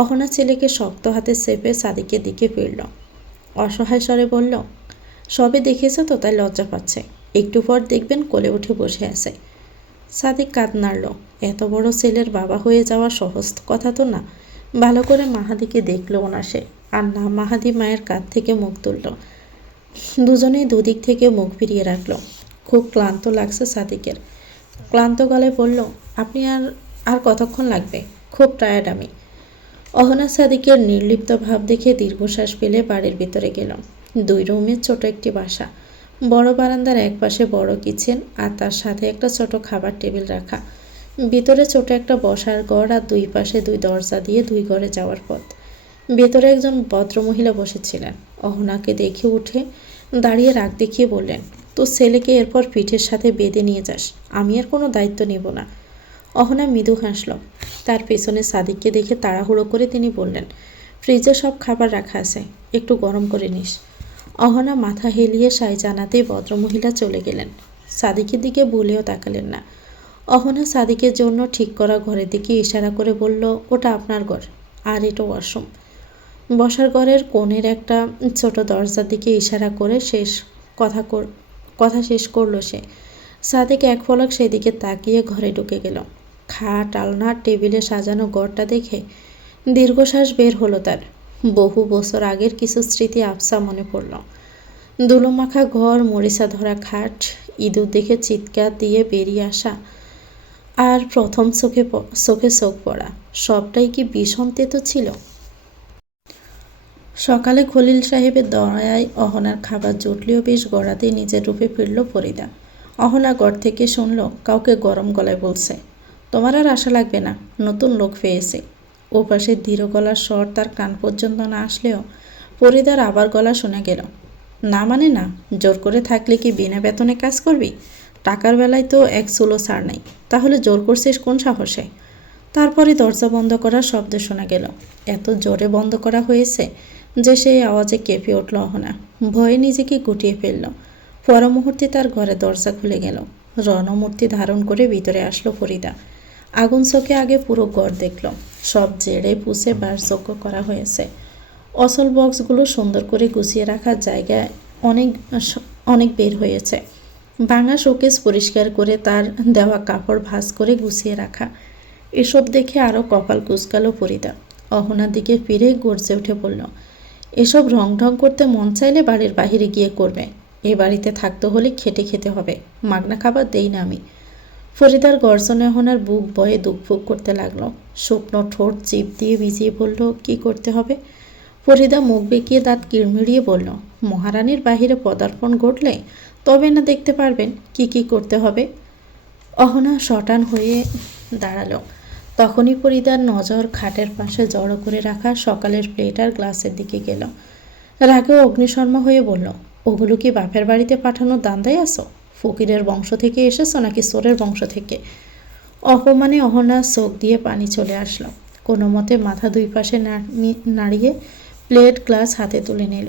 অহনা ছেলেকে শক্ত হাতে চেপে সাদিকের দিকে ফিরল। অসহায় স্বরে বলল, সবে দেখেছ তো তাই লজ্জা পাচ্ছে, একটু পর দেখবেন কোলে উঠে বসে আছে। সাদিক কাঁধ নাড়ল। এত বড় ছেলের বাবা হয়ে যাওয়া সহজ কথা তো না। ভালো করে মাহাদিকে দেখলও না সে, আর না মাহাদি মায়ের কাঁধ থেকে মুখ তুলল। দুজনেই দুদিক থেকে মুখ ফিরিয়ে রাখল। খুব ক্লান্ত লাগছে সাদিকের। ক্লান্ত গলায় বলল, আপনি আর কতক্ষণ লাগবে? খুব টায়ার্ড আমি। অহনা সাদিকের নির্লিপ্ত ভাব দেখে দীর্ঘশ্বাস ফেলে বাড়ির ভিতরে গেল। 2 রুমের ছোট একটি বাসা। বড় বারান্দার একপাশে বড় কিচেন, আর তার সাথে একটা ছোট খাবার টেবিল রাখা। ভিতরে ছোট একটা বসার ঘর, আর 2 পাশে 2 দরজা দিয়ে 2 ঘরে যাওয়ার পথ। ভেতরে একজন ভদ্রমহিলা বসেছিলেন। অহনাকে দেখে উঠে দাঁড়িয়ে রাগ দেখিয়ে বললেন, তো ছেলেকে এরপর পিঠের সাথে বেঁধে নিয়ে যাস, আমি আর কোনো দায়িত্ব নেব না। অহনা মৃদু হাসল। তার পেছনে সাদিককে দেখে তাড়াহুড়ো করে তিনি বললেন, ফ্রিজে সব খাবার রাখা আছে, একটু গরম করে নিস। অহনা মাথা হেলিয়ে সায় জানাতেই ভদ্রমহিলা চলে গেলেন। সাদিকের দিকে বলেও তাকালেন না। অহনা সাদিকের জন্য ঠিক করা ঘরের দিকে ইশারা করে বলল, ওটা আপনার ঘর, আর এটা ওয়াশরুম। বসার ঘরের কোণের একটা ছোট দরজার দিকে ইশারা করে কথা শেষ করলো সে। সাদিক এক পলক সেদিকে তাকিয়ে ঘরে ঢুকে গেল। খাট, আলনা, টেবিলে সাজানো ঘরটা দেখে দীর্ঘশ্বাস বের হলো তার। বহু বছর আগের কিছু স্মৃতি আবছা মনে পড়ল। ধুলো মাখা ঘর, মরিচা ধরা খাট, ইঁদুর দেখে চিৎকার দিয়ে বেরিয়ে আসা, আর প্রথম চোখে চোখ পড়া, সবটাই কি ভীষণ তেতো ছিল? সকালে খলিল সাহেবের দয়ায় অহনার খাবার জুটলেও বেশ গড়াতেই নিজের রূপে ফিরল ফরিদা। অহনা ঘর থেকে শুনল কাউকে গরম গলায় বলছে, তোমার আর আশা লাগবে না, নতুন লোক পেয়েছে। ওপাশে ধীর গলার স্বর তার কান পর্যন্ত না আসলেও ফরিদার আবার গলা শোনা গেল, না মানে না, জোর করে থাকলে কি বিনা বেতনে কাজ করবি? টাকার বেলায় তো এক চুলো ছাড় নেই, তাহলে জোর করছিস কোন সাহসে? তারপরে দরজা বন্ধ করার শব্দ শোনা গেল। এত জোরে বন্ধ করা হয়েছে যে সেই আওয়াজে কেঁপে উঠল অহনা। ভয়ে নিজেকে গুটিয়ে ফেলল। পর মুহূর্তে তার ঘরে দরজা খুলে গেল। রণমূর্তি ধারণ করে ভিতরে আসলো ফরিদা। আগুন চোখে আগে পুরো ঘর দেখল। সব জেড়ে পুষে বাসযোগ্য করা হয়েছে। অসল বক্সগুলো সুন্দর করে গুছিয়ে রাখার জায়গায় অনেক অনেক বের হয়েছে। ভাঙা শোকেস পরিষ্কার করে তার দেওয়া কাপড় ভাঁজ করে গুছিয়ে রাখা। এসব দেখে আরও কপাল কুঁচকালো ফরিদা। অহনার দিকে ফিরে গর্জে উঠে বলল, এসব রং ঢং করতে মন চাইলে বাড়ির বাহিরে গিয়ে করবে। এ বাড়িতে থাকতে হলে খেটে খেতে হবে। মাগনা খাবার দেই না আমি। ফরিদার গর্জনে অহনার বুক বয়ে দুকফুক করতে লাগলো। শুকনো ঠোঁট চিপ দিয়ে ভিজিয়ে বলল, কি করতে হবে? ফরিদা মুখ বেঁকিয়ে দাঁত কিড়মিড়িয়ে বলল, মহারানীর বাহিরে পদার্পণ ঘটলে তবে না দেখতে পারবেন কি কি করতে হবে। অহনা শটান হয়ে দাঁড়ালো। তখনই ফরিদার নজর খাটের পাশে জড়ো করে রাখা সকালের প্লেট আর গ্লাসের দিকে গেল। রাগেও অগ্নিশর্মা হয়ে বলল, ওগুলো কি বাপের বাড়িতে পাঠানোর দান্দায় আসো? ফকিরের বংশ থেকে এসেছো নাকি সোরের বংশ থেকে? অপমানে অহনার চোখ দিয়ে পানি চলে আসলো। কোনো মতে মাথা দুই পাশে নাড়িয়ে প্লেট গ্লাস হাতে তুলে নিল।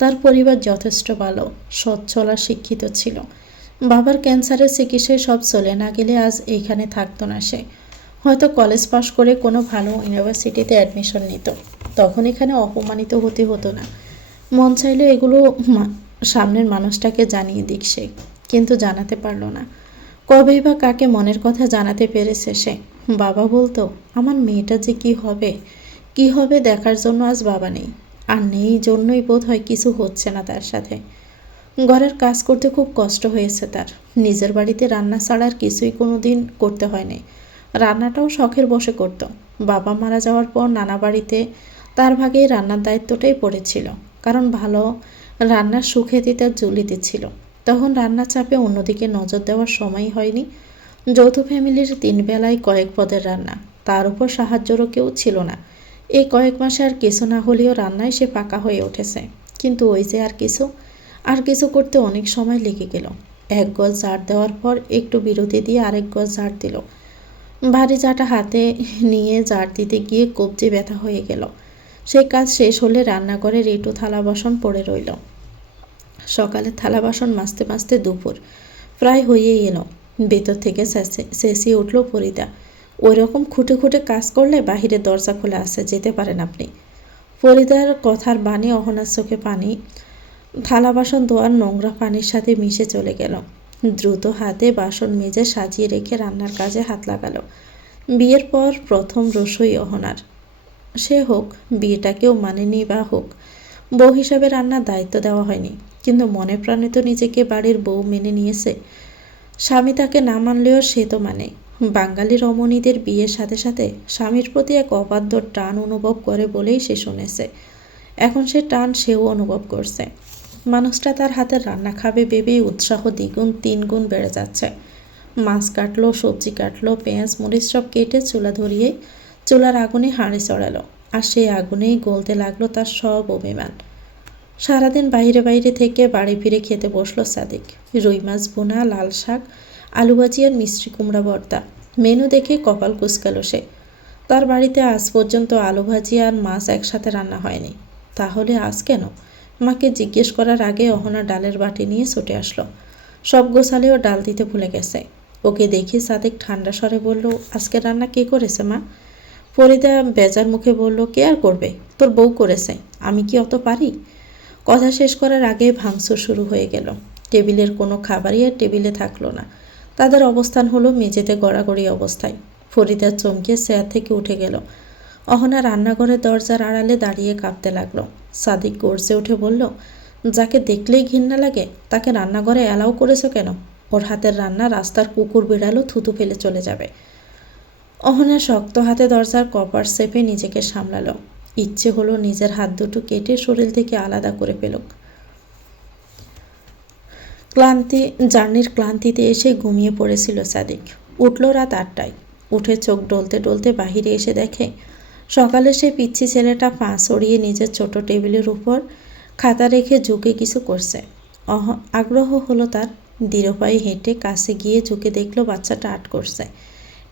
তার পরিবার যথেষ্ট ভালো, সচ্ছল আর শিক্ষিত ছিল। বাবার ক্যান্সারের চিকিৎসায় সব চলে না গেলে আজ এইখানে থাকতো না সে। হয়তো কলেজ পাশ করে কোনো ভালো ইউনিভার্সিটিতে অ্যাডমিশন নিত। তখন এখানে অপমানিত হতে হতো না। মন চাইলে এগুলো সামনের মানুষটাকে জানিয়ে দিক সে, কিন্তু জানাতে পারল না। কবেই বা কাকে মনের কথা জানাতে পেরেছে সে। বাবা বলতো, আমার মেয়েটা যে কি হবে দেখার জন্য আজ বাবা নেই। আর নেই জন্যই বোধ হয় কিছু হচ্ছে না তার সাথে। ঘরের কাজ করতে খুব কষ্ট হয়েছে তার। নিজের বাড়িতে রান্না ছাড়া আর কিছুই কোনো দিন করতে হয়নি। রান্নাটাও শখের বসে করত। বাবা মারা যাওয়ার পর নানা বাড়িতে তার ভাগে রান্নার দায়িত্বটাই পড়েছিল। কারণ ভালো রান্নার সুখ্যাতি তার জুলিতে ছিল। তখন রান্নার চাপে অন্যদিকে নজর দেওয়ার সময়ই হয়নি। যৌথ ফ্যামিলির 3 বেলায় কয়েক পদের রান্না, তার উপর সাহায্যরও কেউ ছিল না। এই কয়েক মাসে আর কিছু না হলেও রান্নায় সে পাকা হয়ে উঠেছে। কিন্তু ওই যে আর কিছু করতে অনেক সময় লেগে গেল। এক গজ ঝাড় দেওয়ার পর একটু বিরতি দিয়ে আরেক গজ ঝাড় দিল। ভারী ঝাঁটা হাতে নিয়ে ঝাড় দিতে গিয়ে কবজি ব্যথা হয়ে গেল। সেই কাজ শেষ হলে রান্নাঘরের একটু থালা বাসন পড়ে রইল। সকালে থালা বাসন মাজতে মাজতে দুপুর প্রায় হয়েই এলো। ভেতর থেকে চেঁচিয়ে উঠল ফরিদা, ওই রকম খুঁটে খুঁটে কাজ করলে বাহিরে দরজা খোলা আছে, যেতে পারেন আপনি। ফরিদার কথার বাণী অহনার চোখে পানি। থালা বাসন ধোয়ার নোংরা পানির সাথে মিশে চলে গেল। দ্রুত হাতে বাসন মেজে সাজিয়ে রেখে রান্নার কাজে হাত লাগালো। বিয়ের পর প্রথম রসোই অহনার। সে হোক, বিয়েটাকেও মানেনি বা হোক, বউ হিসাবে রান্নার দায়িত্ব দেওয়া হয়নি। কিন্তু মনে প্রাণে তো নিজেকে বাড়ির বউ মেনে নিয়েছে। স্বামী তাকে না মানলেও সে তো মানে। বাঙালি রমণীদের বিয়ের সাথে সাথে স্বামীর প্রতি এক অবাধ্য টান অনুভব করে বলেই সে শুনেছে। এখন সে টান সেও অনুভব করছে। মানুষটা তার হাতের রান্না খাবে ভেবেই উৎসাহ দ্বিগুণ 3 গুণ বেড়ে যাচ্ছে। মাছ কাটলো, সবজি কাটলো, পেঁয়াজ মরিচ সব কেটে চুলা ধরিয়ে চুলার আগুনে হাঁড়ি চড়ালো। আর সেই আগুনেই গলতে লাগলো তার সব অভিমান। সারাদিন বাইরে থেকে বাড়ি ফিরে খেতে বসলো সাদিক। রুই মাছ বোনা, লাল শাক, আলু ভাজি আর মিষ্টি কুমড়া ভর্তা। মেনু দেখে কপাল কুঁচকালো সে। তার বাড়িতে আজ পর্যন্ত আলু ভাজি আর মাছ একসাথে রান্না হয়নি। তাহলে আজ কেন? মাকে জিজ্ঞেস করার আগে অহনা ডালের বাটি নিয়ে ছুটে আসলো। সব গোছালেও ডাল দিতে ভুলে গেছে। ওকে দেখে সাদিক ঠান্ডা স্বরে বলল, আজকে রান্না কে করেছে মা? ফরিদা বেজার মুখে বলল, কে আর করবে, তোর বউ করেছে, আমি কি অত পারি? কথা শেষ করার আগে ভাঙচুর শুরু হয়ে গেল। টেবিলের কোনো খাবারই আর টেবিলে থাকলো না। তাদের অবস্থান হলো মেঝেতে গড়াগড়ি অবস্থায়। ফরিদা চমকে চেয়ার থেকে উঠে গেল। অহনা রান্নাঘরের দরজার আড়ালে দাঁড়িয়ে কাঁপতে লাগলো। সাদিক গর্জে উঠে বলল, যাকে দেখলেই ঘৃণা লাগে তাকে রান্নাঘরে অ্যালাউ করেছো কেন? ওর হাতের রান্না রাস্তার কুকুর বিড়ালও থুতু ফেলে চলে যাবে। অহনা শক্ত হাতে দরজার কপার চেপে নিজেকে সামলালো। ইচ্ছে হলো নিজের হাত দুটো কেটে শরীর থেকে আলাদা করে ফেলুক। জার্নির ক্লান্তিতে এসে ঘুমিয়ে পড়েছিল সাদিক। উঠল রাত 8টায়। উঠে চোখ ডলতে ডলতে বাহিরে এসে দেখে সকালে সে পিচ্ছি ছেলেটা পা ছড়িয়ে নিজের ছোট টেবিলের উপর খাতা রেখে ঝুঁকে কিছু করছে। আগ্রহ হলো তার। দৃঢ় পায়ে হেঁটে কাছে গিয়ে ঝুঁকে দেখলো বাচ্চাটা আর্ট করছে।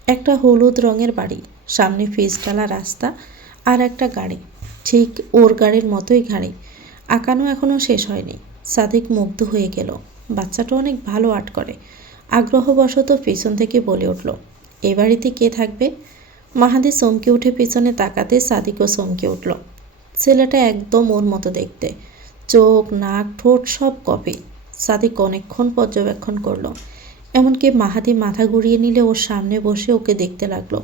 একটা হলুদ রঙের বাড়ি, সামনে পিচঢালা রাস্তা আর একটা গাড়ি। ঠিক ওর গাড়ির মতোই গাড়ি, আঁকানো এখনও শেষ হয়নি। সাদিক মুগ্ধ হয়ে গেল। বাচ্চাটা অনেক ভালো আর্ট করে। আগ্রহবশত পিছন থেকে বলে উঠল, এ বাড়িতে কে থাকবে? মাহাদি চমকে উঠে পিছনে তাকাতে সাদিকও চমকে উঠল। ছেলেটা একদম ওর মতো দেখতে, চোখ, নাক, ঠোঁট সব কপি। সাদিক অনেকক্ষণ পর্যবেক্ষণ করলো। এমনকি মাহাদি মাথা ঘুরিয়ে নিলে ওর সামনে বসে ওকে দেখতে লাগলো।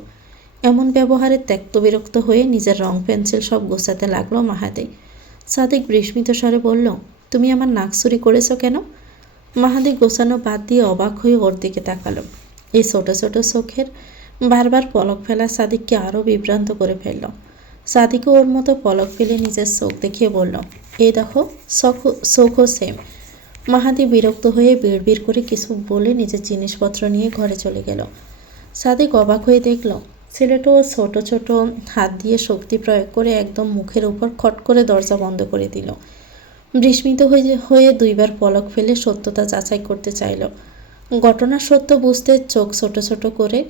এমন ব্যবহারে ত্যক্ত বিরক্ত হয়ে নিজের রং পেন্সিল সব গোছাতে লাগলো মাহাদি। সাদিক বিস্মিত স্বরে বলল, তুমি আমার নাক চুরি করেছ কেন? মাহাদি গোছানো বাদ দিয়ে অবাক হয়ে ওর দিকে তাকালো। এই ছোট ছোট চোখের বারবার পলক ফেলা সাদিককে আরও বিভ্রান্ত করে ফেলল। সাদিকও ওর মতো পলক ফেলে নিজের চোখ দেখিয়ে বলল, এই দেখো, চোখও সেম। মাহাদি বিরক্ত হয়ে বিড়বিড় করে কিছু বলে নিজের জিনিসপত্র নিয়ে ঘরে চলে গেল। সাদিক অবাক হয়ে দেখল, ছেলেটাও ছোট ছোট হাত দিয়ে শক্তি প্রয়োগ করে একদম মুখের উপর খট করে দরজা বন্ধ করে দিল। বিস্মিত হয়ে দুইবার পলক ফেলে সত্যতা যাচাই করতে চাইল। ঘটনার সত্য বুঝতে চোখ ছোট ছোট করে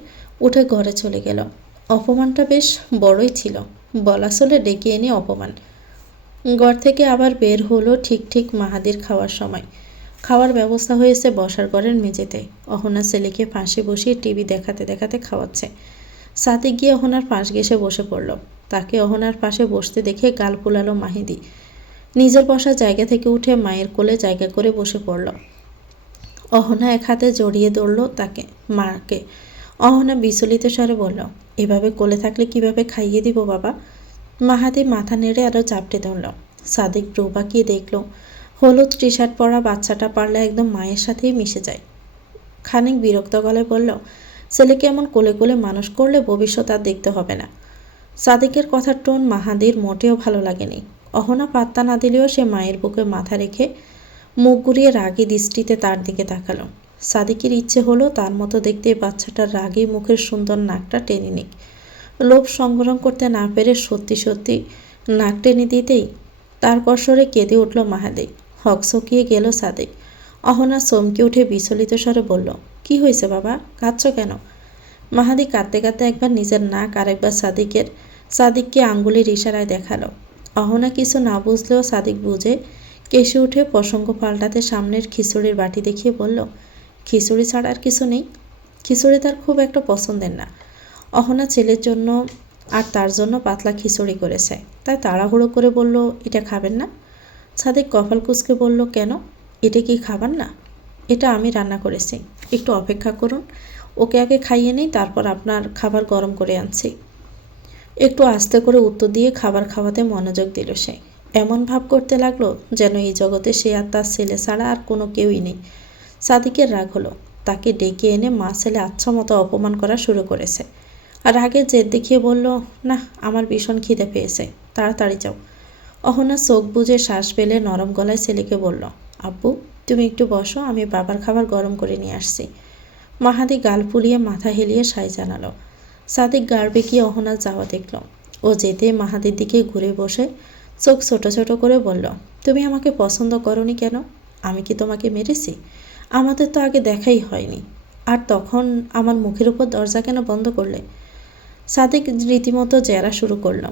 উঠে ঘরে চলে গেল। অপমানটা বেশ বড়ই ছিল, বলা চলে ডেকে এনে অপমান। ঘর থেকে আবার বের হলো ঠিক ঠিক মাহাদির খাওয়ার সময়। খাওয়ার ব্যবস্থা হয়েছে বসার ঘরের মেঝেতে। অহনা ছেলেকে পাশে বসিয়ে টিভি দেখাতে দেখাতে খাওয়াচ্ছে। সাদিক গিয়ে অহনার পাশ ঘেঁষে বসে পড়ল। তাকে অহনার পাশে বসতে দেখে গাল ফুলালো মাহিদি। নিজের বসার জায়গা থেকে উঠে মায়ের কোলে জায়গা করে বসে পড়ল। অহনা এক হাতে জড়িয়ে ধরল তাকে, মাকে। অহনা বিচলিত স্বরে বলল, এভাবে কোলে থাকলে কিভাবে খাইয়ে দিব বাবা? মাহাদি মাথা নেড়ে আরও চাপটে ধরল। সাদিক ব্রু বাঁকিয়ে দেখল, হলুদ টি শার্ট পরা বাচ্চাটা পারলে একদম মায়ের সাথেই মিশে যায়। খানিক বিরক্ত গলায় বলল, ছেলেকে এমন কোলে কোলে মানুষ করলে ভবিষ্যৎ আর দেখতে হবে না। সাদিকের কথার টোন মাহাদির মোটেও ভালো লাগেনি। অহনা পাত্তা না দিলেও সে মায়ের বুকে মাথা রেখে মুখ ঘুরিয়ে রাগী দৃষ্টিতে তার দিকে তাকালো। সাদিকের ইচ্ছে হলো তার মতো দেখতে বাচ্চাটার রাগী মুখের সুন্দর নাকটা টেনে নিক। লোভ সংবরণ করতে না পেরে সত্যি সত্যি নাক টেনে দিতেই তার কসরে কেঁদে উঠল মাহাদি। হকচকিয়ে গেল সাদিক। অহনা চমকে উঠে বিচলিত স্বরে বলল, কি হয়েছে বাবা, কাঁদছ কেন? মাহাদি কাঁদতে কাঁদতে একবার নিজের নাক আর একবার সাদিককে আঙ্গুলের ইশারায় দেখালো। অহনা কিছু না বুঝলেও সাদিক বুঝে কেসে উঠে প্রসঙ্গ পাল্টাতে সামনের খিচুড়ির বাটি দেখিয়ে বলল, খিচুড়ি ছাড়া আর কিছু নেই? খিচুড়ি তার খুব একটা পছন্দের না। অহনা ছেলের জন্য আর তার জন্য পাতলা খিচুড়ি করেছে, তাই তাড়াহুড়ো করে বলল, এটা খাবেন না? সাদিক কপাল কুঁচকে বলল, কেন, এটা কি খাবার না? এটা আমি রান্না করেছি, একটু অপেক্ষা করুন, ওকে আগে খাইয়ে নেই, তারপর আপনার খাবার গরম করে আনছি। একটু আস্তে করে উত্তর দিয়ে খাবার খাওয়াতে মনোযোগ দিল সে। এমন ভাব করতে লাগলো যেন এই জগতে সে আর তার ছেলে ছাড়া আর কোনো কেউই নেই। সাদিকের রাগ হলো। তাকে ডেকে এনে মা ছেলে আচ্ছা মতো অপমান করা শুরু করেছে। আর আগে জেদ দেখিয়ে বলল, না, আমার ভীষণ খিদে পেয়েছে, তাড়াতাড়ি যাও। অহনা চোখ বুজে শ্বাস ফেলে নরম গলায় ছেলেকে বলল, আব্বু তুমি একটু বসো, আমি বাবার খাবার গরম করে নিয়ে আসছি। মাহাদি গাল ফুলিয়ে মাথা হেলিয়ে সাই জানালো। সাদিক গাড় বেঁকিয়ে অহনার যাওয়া দেখল। ও যেতে মাহাদির দিকে ঘুরে বসে চোখ ছোট ছোট করে বলল, তুমি আমাকে পছন্দ করনি কেন? আমি কি তোমাকে মেরেছি? আমাদের তো আগে দেখাই হয়নি, আর তখন আমার মুখের উপর দরজা কেন বন্ধ করলে? সাদিক রীতিমতো জেরা শুরু করল।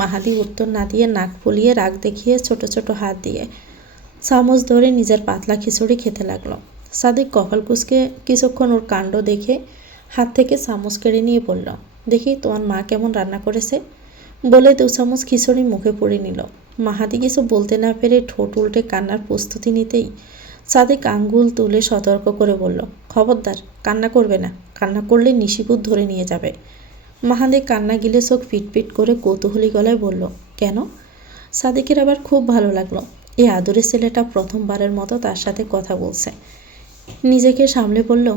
মাহাদি উত্তর না দিয়ে নাক ফুলিয়ে রাগ দেখিয়ে ছোট ছোট হাত দিয়ে চামচ ধরে নিজের পাতলা খিচুড়ি খেতে লাগলো। সাদিক কপাল কুঁচকে কিছুক্ষণ ওর কাণ্ড দেখে হাত থেকে চামচ কেড়ে নিয়ে বলল, দেখি তোমার মা কেমন রান্না করেছে। বলে 2 চামচ খিচুড়ি মুখে পুরে নিল। মাহাদি কিছু বলতে না পেরে ঠোঁট উল্টে কান্নার প্রস্তুতি নিতেই সাদিক আঙ্গুল তুলে সতর্ক করে বলল, খবরদার, কান্না করবে না, কান্না করলে নিশিপুত ধরে নিয়ে যাবে। মাহাদি কান্না গিলে চোখ পিটপিট করে কৌতূহলী গলায় বলল, কেন? সাদিকের আবার খুব ভালো লাগলো। এই আদরের ছেলেটা প্রথমবারের মতো তার সাথে কথা বলছে। নিজেকে সামলে বলল,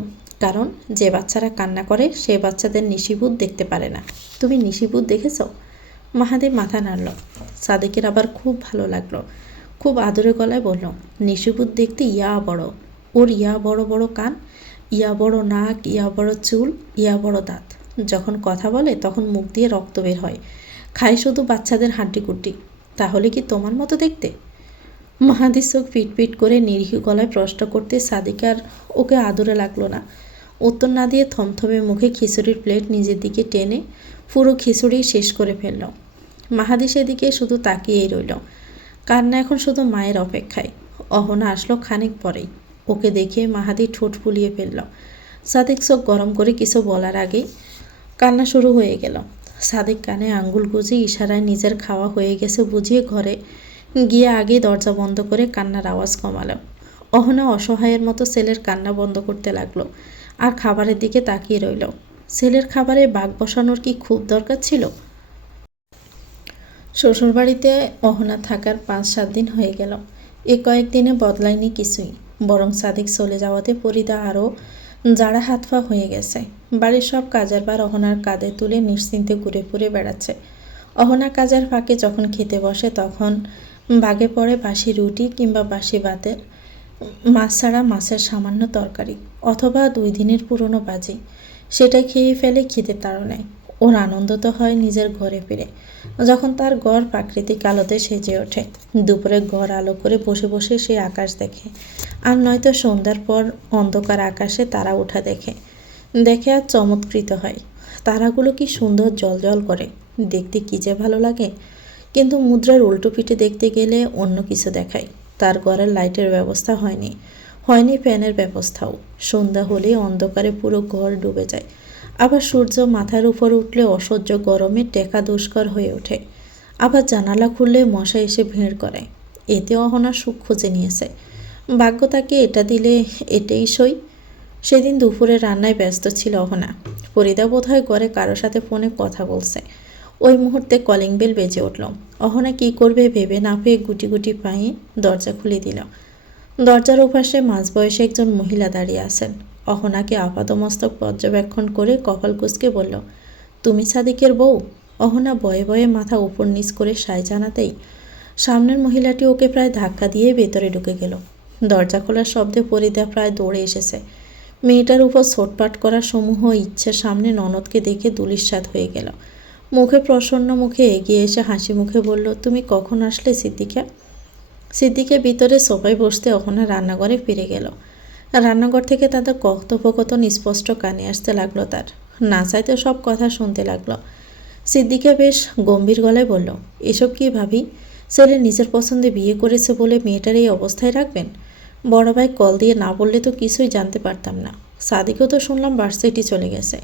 কারণ যে বাচ্চারা কান্না করে সে বাচ্চাদের নিশিভূত দেখতে পারে না। তুমি নিশিভূত দেখেছ? মাহাদি মাথা নাড়ল। সাদিকের আবার খুব ভালো লাগলো। খুব আদরে গলায় বলল, নিশিভূত দেখতে ইয়া বড়, ওর ইয়া বড় বড় কান, ইয়া বড় নাক, ইয়া বড় চুল, ইয়া বড় দাঁত। যখন কথা বলে তখন মুখ দিয়ে রক্ত বের হয়, খায় শুধু বাচ্চাদের হাড্ডিকুড্ডি। তাহলে কি তোমার মতো দেখতে? মাহাদি চোখ পিটপিট করে নিরীহ গলায় প্রশ্ন করতে সাদিক আর ওকে আদরে লাগলো না। উত্তর না দিয়ে থমথমে মুখে খিচুড়ির প্লেট নিজের দিকে টেনে পুরো খিচুড়ি শেষ করে ফেলল। মাহাদি সেদিকে শুধু তাকিয়েই রইল। কান্না এখন শুধু মায়ের অপেক্ষায়। অহনা আসলো খানিক পরেই। ওকে দেখে মাহাদি ঠোঁট ফুলিয়ে ফেলল। সাদিক চোখ গরম করে কিছু বলার আগেই কান্না শুরু হয়ে গেল। সাদিক কানে আঙ্গুল গুঁজে ইশারায় নিজের খাওয়া হয়ে গেছে বুঝিয়ে ঘরে গিয়ে আগে দরজা বন্ধ করে কান্নার আওয়াজ কমালো। অহনা অসহায়ের মতো ছেলের কান্না বন্ধ করতে লাগলো আর খাবারের দিকে তাকিয়ে রইল। ছেলের খাবারে বাঘ বসানোর কি খুব দরকার ছিল? শ্বশুরবাড়িতে অহনা থাকার 5-7 দিন হয়ে গেল। এ কয়েকদিনে বদলায়নি কিছুই, বরং সাদিক চলে যাওয়াতে ফরিদা আরও যারা হাত পা হয়ে গেছে। বাড়ির সব কাজের বার অহনার কাঁধে তুলে নিশ্চিন্তে ঘুরে ঘুরে বেড়াচ্ছে। অহনা কাজের ফাঁকে যখন খেতে বসে তখন বাগে পড়ে বাসি রুটি কিংবা বাসি ভাতের মাছ ছাড়া মাছের সামান্য তরকারি, অথবা 2 দিনের পুরনো বাজি। সেটাই খেয়ে ফেলে খিদের তাড়নায়। ওর আনন্দ তো হয় নিজের ঘরে ফিরে, যখন তার ঘর প্রাকৃতিক আলোতে সেজে ওঠে। দুপুরে ঘর আলো করে বসে বসে সে আকাশ দেখে, আর নয়তো সন্ধ্যার পর অন্ধকার আকাশে তারা ওঠা দেখে দেখে আর চমৎকৃত হয়। তারাগুলো কি সুন্দর জ্বলজ্বল করে, দেখতে কী যে ভালো লাগে। কিন্তু মুদ্রার উল্টো পিঠে দেখতে গেলে অন্য কিছু দেখায়। তার ঘরের লাইটের ব্যবস্থা হয়নি ফ্যানের ব্যবস্থাও। সন্ধ্যা হলে অন্ধকারে পুরো ঘর ডুবে যায়। আবার সূর্য মাথার উপর উঠলে অসহ্য গরমে টেকা দুষ্কর হয়ে ওঠে। আবার জানালা খুললে মশা এসে ভিড় করে। এতে অহনা সুখ খুঁজে নিয়েছে। ভাগ্য তাকে এটা দিলে এটাই সই। সেদিন দুপুরে রান্নায় ব্যস্ত ছিল অহনা। ফরিদা বোধহয় ঘরে কারো সাথে ফোনে কথা বলছে। ওই মুহূর্তে কলিং বেল বেজে উঠল। অহনা কী করবে ভেবে না পেয়ে গুটি গুটি পায়ে দরজা খুলে দিল। দরজার ওপাশে মাঝবয়সী একজন মহিলা দাঁড়িয়ে আছেন। অহনাকে আপাতমস্তক পর্যবেক্ষণ করে কপাল কুঁচকে বলল, তুমি সাদিকের বউ? অহনা ভয়ে ভয়ে মাথা উপর নিচ করে সায় জানাতেই সামনের মহিলাটি ওকে প্রায় ধাক্কা দিয়ে ভেতরে ঢুকে গেল। দরজা খোলার শব্দে ফরিদা প্রায় দৌড়ে এসেছে। মেয়েটার উপর ছোটপাট করার সমূহ ইচ্ছের সামনে ননদকে দেখে দুলিশ্বাদ হয়ে গেল। মুখে প্রসন্ন মুখে এগিয়ে এসে হাসি মুখে বলল, তুমি কখন আসলে সিদ্দিকা? সিদ্দিকে ভিতরে সোফায় বসতে অহনা রান্নাঘরে ফিরে গেল। রান্নাঘর থেকে তাদের কথোপকথন স্পষ্ট কানে আসতে লাগলো তার। না চাইতে সব কথা শুনতে লাগলো। সিদ্দিকা বেশ গম্ভীর গলায় বলল, এসব কি ভাবি? ছেলে নিজের পছন্দে বিয়ে করেছে বলে মেয়েটার এই অবস্থায় রাখবেন? বড় ভাই কল দিয়ে না বললে তো কিছুই জানতে পারতাম না। সাদিকও তো শুনলাম ভার্সিটি চলে গেছে।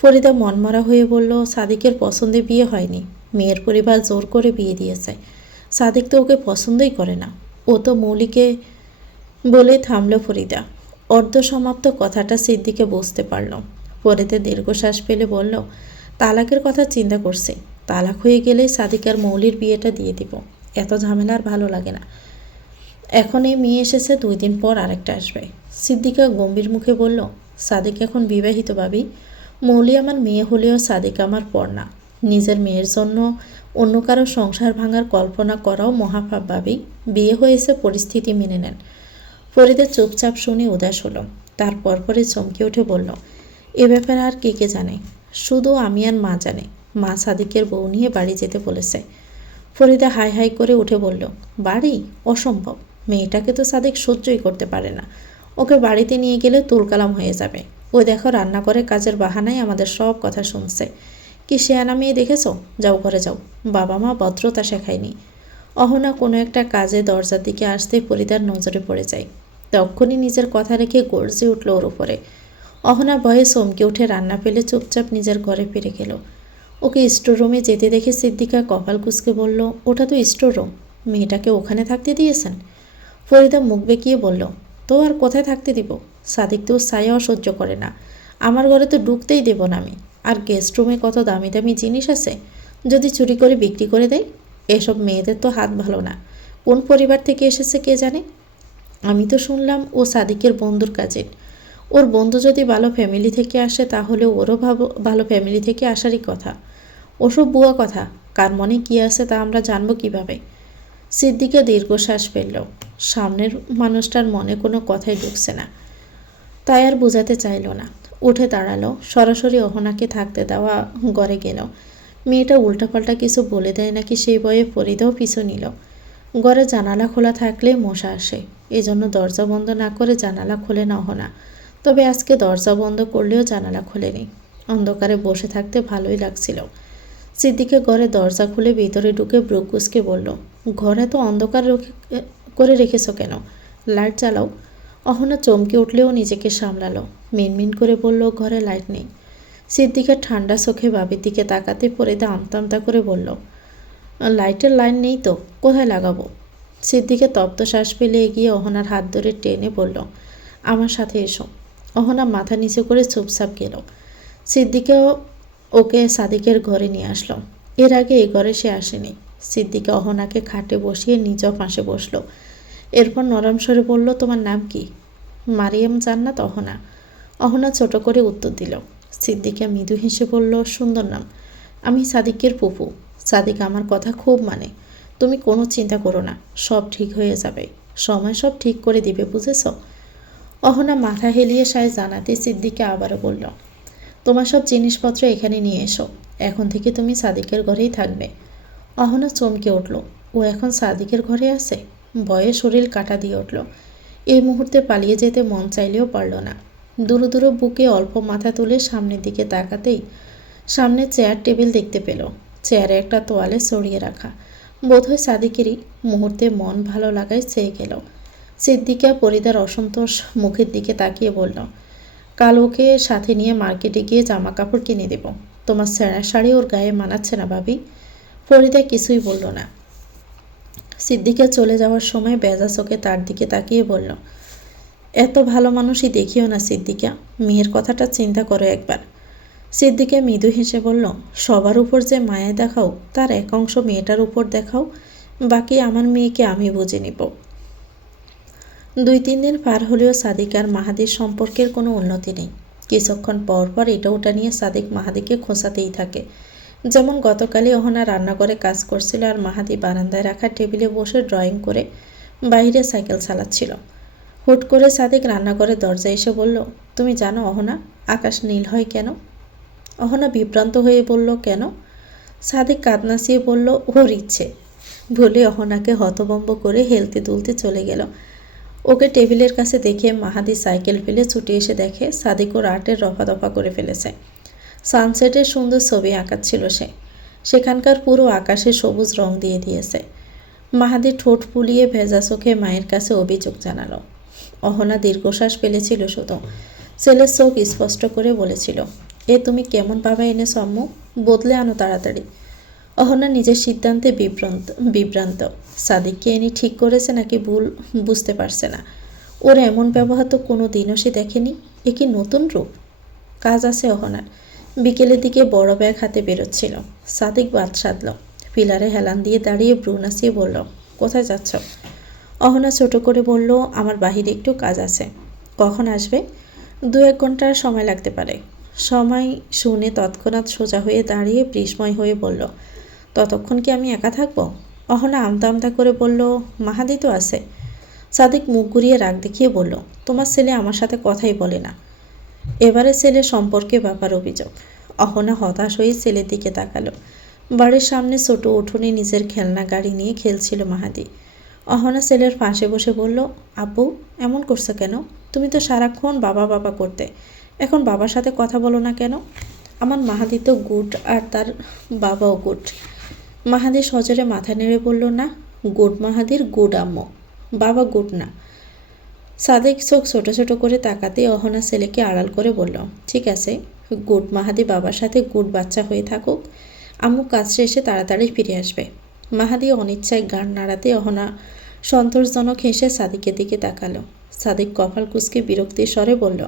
ফরিদা মনমরা হয়ে বলল, সাদিকের পছন্দে বিয়ে হয়নি, মেয়ের পরিবার জোর করে বিয়ে দিয়েছে। সাদিক তো ওকে পছন্দই করে না। ও তো মৌলিকে বলে থামল ফরিদা। অর্ধসমাপ্ত কথাটা সিদ্দিকে বুঝতে পারল। ফরিদা দীর্ঘশ্বাস ফেলে বলল, তালাকের কথা চিন্তা করছে। তালাক হয়ে গেলেই সাদিক আর মৌলির বিয়েটা দিয়ে দিব। এত ঝামেলা আর ভালো লাগে না। এখন এই মেয়ে এসেছে, 2 দিন পর আরেকটা আসবে। সিদ্দিকা গম্ভীর মুখে বলল, সাদিক এখন বিবাহিত ভাবি। মৌলি আমার মেয়ে হলেও সাদিক আমার পর না। নিজের মেয়ের জন্য অন্য কারো সংসার ভাঙার কল্পনা করাও মহাপাপ ভাবি। বিয়ে হয়েছে, পরিস্থিতি মেনে নেন। ফরিদা চুপচাপ শুনে উদাস হলো। তারপর পরে চমকে উঠে বলল, এ ব্যাপারে আর কে জানে? শুধু আমি আর মা জানে। মা সাদিকের বউ নিয়ে বাড়ি যেতে বলেছে। ফরিদা হাই হাই করে উঠে বলল, বাড়ি? অসম্ভব। মেয়েটাকে তো সাদিক সহ্যই করতে পারে না। ওকে বাড়িতে নিয়ে গেলে তুলকালাম হয়ে যাবে। ওই দেখো রান্না করে কাজের বাহানায় আমাদের সব কথা শুনছে। কি শেয়ানা মেয়ে দেখেছ? যাও ঘরে যাও। বাবা মা ভদ্রতা শেখায়নি। অহনা কোনো একটা কাজে দরজার দিকে আসতেই ফরিদার নজরে পড়ে যায়। তখনই নিজের কথা রেখে গর্জে উঠল ওর উপরে। অহনা ভয়ে চমকে উঠে রান্না ফেলে চুপচাপ নিজের ঘরে ফিরে গেল। ওকে স্টোর রুমে যেতে দেখে সিদ্দিকা কপাল কুঁচকে বলল, ওটা তো স্টোর রুম, মেয়েটাকে ওখানে থাকতে দিয়েছেন? ফরিদা মুখ বেঁকিয়ে বলল, তো আর কোথায় থাকতে দিব? সাদিক তো ছায়াও সহ্য করে না। আমার ঘরে তো ঢুকতেই দেব না আমি। আর গেস্ট রুমে কত দামি দামি জিনিস আছে, যদি চুরি করে বিক্রি করে দেয়। এসব মেয়েদের তো হাত ভালো না। কোন পরিবার থেকে এসেছে কে জানে। আমি তো শুনলাম ও সাদিকের বন্ধুর কাজিন। ওর বন্ধু যদি ভালো ফ্যামিলি থেকে আসে তাহলে ওরও ভালো ফ্যামিলি থেকে আসারই কথা। ওসব বুয়া কথা। কার মনে কী আছে তা আমরা জানবো কিভাবে? সিদ্দিকা দীর্ঘশ্বাস ফেলল। সামনের মানুষটার মনে কোনো কথাই ঢুকছে না, তাই আর বোঝাতে চাইল না। উঠে দাঁড়ালো, সরাসরি অহনাকে থাকতে দেওয়া ঘরে গেল। মেয়েটা উল্টাপাল্টা কিছু বলে দেয় নাকি সেই ভয়ে ফরিদাও পিছু নিল। ঘরে জানালা খোলা থাকলে মশা আসে, এজন্য দরজা বন্ধ না করে জানালা খোলে না অহনা। তবে আজকে দরজা বন্ধ করলেও জানালা খোলেনি। অন্ধকারে বসে থাকতে ভালোই লাগছিল। সিদ্দিকে ঘরে দরজা খুলে ভিতরে ঢুকে ব্রু কুঁচকে বলল, ঘরে তো অন্ধকার করে রেখেছ কেন? লাইট জ্বালাও। অহনা চমকে উঠলেও নিজেকে সামলালো। মিনমিন করে বলল, ঘরে লাইট নেই। সিদ্দিকা ঠান্ডা চোখে বাবির দিকে তাকাতে ফরিদা আমতা আমতা করে বলল, লাইটের লাইন নেই তো, কোথায় লাগাবো? সিদ্দিকে তপ্ত শ্বাস ফেলে এগিয়ে অহনার হাত ধরে টেনে বলল, আমার সাথে এসো। অহনা মাথা নিচু করে চুপচাপ গেল। সিদ্দিকা ওকে সাদিকের ঘরে নিয়ে আসলো। এর আগে এই ঘরে সে আসেনি। সিদ্দিকা অহনাকে খাটে বসিয়ে নিজেও পাশে বসলো। এরপর নরম স্বরে বলল, তোমার নাম কি? মারিয়াম জান্নাত অহনা। অহনা ছোট করে উত্তর দিল। সিদ্দিকা মৃদু হেসে বলল, সুন্দর নাম। আমি সাদিকের ফুফু। সাদিক আমার কথা খুব মানে। তুমি কোনো চিন্তা করো না, সব ঠিক হয়ে যাবে। সময় সব ঠিক করে দিবে, বুঝেছ? অহনা মাথা হেলিয়ে সায় জানাতে সিদ্দিকা আবারও বলল, তোমার সব জিনিসপত্র এখানে নিয়ে এসো। এখন থেকে তুমি সাদিকের ঘরেই থাকবে। অহনা চমকে উঠল। ও এখন সাদিকের ঘরে আছে? ভয়ে শরীর কাটা দিয়ে উঠল। এই মুহূর্তে পালিয়ে যেতে মন চাইলেও পারল না। দূর দূর বুকে অল্প মাথা তুলে সামনের দিকে তাকাতেই সামনে চেয়ার টেবিল দেখতে পেল। চেয়ারে একটা তোয়ালে ছড়িয়ে রাখা, বোধহয় সাদিকেরই। মুহূর্তে মন ভালো লাগায় চেয়ে গেল। সিদ্দিকা ফরিদার অসন্তোষ মুখের দিকে তাকিয়ে বলল, কাল ওকে সাথে নিয়ে মার্কেটে গিয়ে জামা কাপড় কিনে দেব। তোমার ছেঁড়া শাড়ি ওর গায়ে মানাচ্ছে না ভাবি। ফরিদা কিছুই বলল না। সিদ্দিকা চলে যাওয়ার সময় বেজা চোখে তার দিকে তাকিয়ে বলল, এত ভালো মানুষই দেখিও না সিদ্দিকা, মেয়ের কথাটা চিন্তা করো একবার। সিদ্দিকা মৃদু হেসে বলল, সবার উপর যে মায়া দেখাও তার এক অংশ মেয়েটার উপর দেখাও, বাকি আমার মেয়েকে আমি বুঝে নিব। 2-3 দিন পার হলেও সাদিক আর মাহাদির সম্পর্কের কোনো উন্নতি নেই। কিছুক্ষণ পর পর এটা ওটা নিয়ে সাদিক মাহাদিকে খোঁচাতেই থাকে। যেমন গতকালই অহনা রান্নাঘরে কাজ করছিল আর মাহাদি বারান্দায় রাখা টেবিলে বসে ড্রয়িং করে বাইরে সাইকেল চালাচ্ছিল। হুট করে সাদিক রান্নাঘরে দরজায় এসে বলল, তুমি জানো অহনা, আকাশ নীল হয় কেন? অহনা বিভ্রান্ত হয়ে বলল, কেন? সাদিক কাঁদ নাচিয়ে বলল, ওর ইচ্ছে। বলে অহনাকে হতভম্ব করে হেলতে দুলতে চলে গেল। ওকে টেবিলের কাছে দেখে মাহাদি সাইকেল ফেলে ছুটে এসে দেখে সাদিক ওর আর্টের রফা দফা করে ফেলেছে। সানসেটের সুন্দর ছবি আঁকাচ্ছিল সে। সেখানকার পুরো আকাশে সবুজ রং দিয়ে দিয়েছে। মাহাদি ঠোঁট ফুলিয়ে ভেজা চোখে মায়ের কাছে অভিযোগ জানালো। অহনা দীর্ঘশ্বাস ফেলেছিল শুধু। ছেলের চোখ স্পষ্ট করে বলেছিল, এ তুমি কেমন বাবা এনেছ আম্মু, বদলে আনো তাড়াতাড়ি। অহনা নিজের সিদ্ধান্তে বিভ্রান্ত। সাদিককে এনে ঠিক করেছে নাকি ভুল বুঝতে পারছে না। ওর এমন ব্যবহার তো কোনো দিনও সে দেখেনি। এ কি নতুন রূপ? কাজ আছে অহনার। বিকেলের দিকে বড় ব্যাগ হাতে বেরোচ্ছিল। সাদিক বাদ সাধল। পিলারে হেলান দিয়ে দাঁড়িয়ে ব্রু নাচিয়ে বলল, কোথায় যাচ্ছ? অহনা ছোট করে বলল, আমার বাহিরে একটু কাজ আছে। কখন আসবে? 2-1 ঘন্টা সময় লাগতে পারে। সময় শুনে তৎক্ষণাৎ সোজা হয়ে দাঁড়িয়ে বিস্ময় হয়ে বলল, ততক্ষণ কি আমি একা থাকবো? অহনা আমতা আমতা করে বলল, মাহাদি তো আছে। সাদিক মুখ ঘুরিয়ে রাগ দেখিয়ে বলল, তোমার ছেলে আমার সাথে কথাই বলে না। এবারে ছেলে সম্পর্কে বাবার অভিযোগ। অহনা হতাশ হয়ে ছেলের দিকে তাকালো। বাড়ির সামনে ছোট উঠোনে নিজের খেলনা গাড়ি নিয়ে খেলছিল মাহাদি। অহনা ছেলের পাশে বসে বলল, আব্বু এমন করছো কেন? তুমি তো সারাক্ষণ বাবা বাবা করতে, এখন বাবার সাথে কথা বলো না কেন? আমার মাহাদি তো গুড আর তার বাবাও গুড। মাহাদি সজরে মাথা নেড়ে বলল, না, গুড মাহাদির গুড আম্মু, বাবা গুড না। সাদিক চোখ ছোট ছোট করে তাকাতে অহনা ছেলেকে আড়াল করে বলল, ঠিক আছে, গুড মাহাদি বাবার সাথে গুড বাচ্চা হয়ে থাকুক, আম্মু কাজ শেষে তাড়াতাড়ি ফিরে আসবে। মাহাদি অনিচ্ছায় গান নাড়াতে অহনা সন্তোষজনক হেসে সাদিকের দিকে তাকালো। সাদিক কপাল কুঁচকে বিরক্তির স্বরে বলল,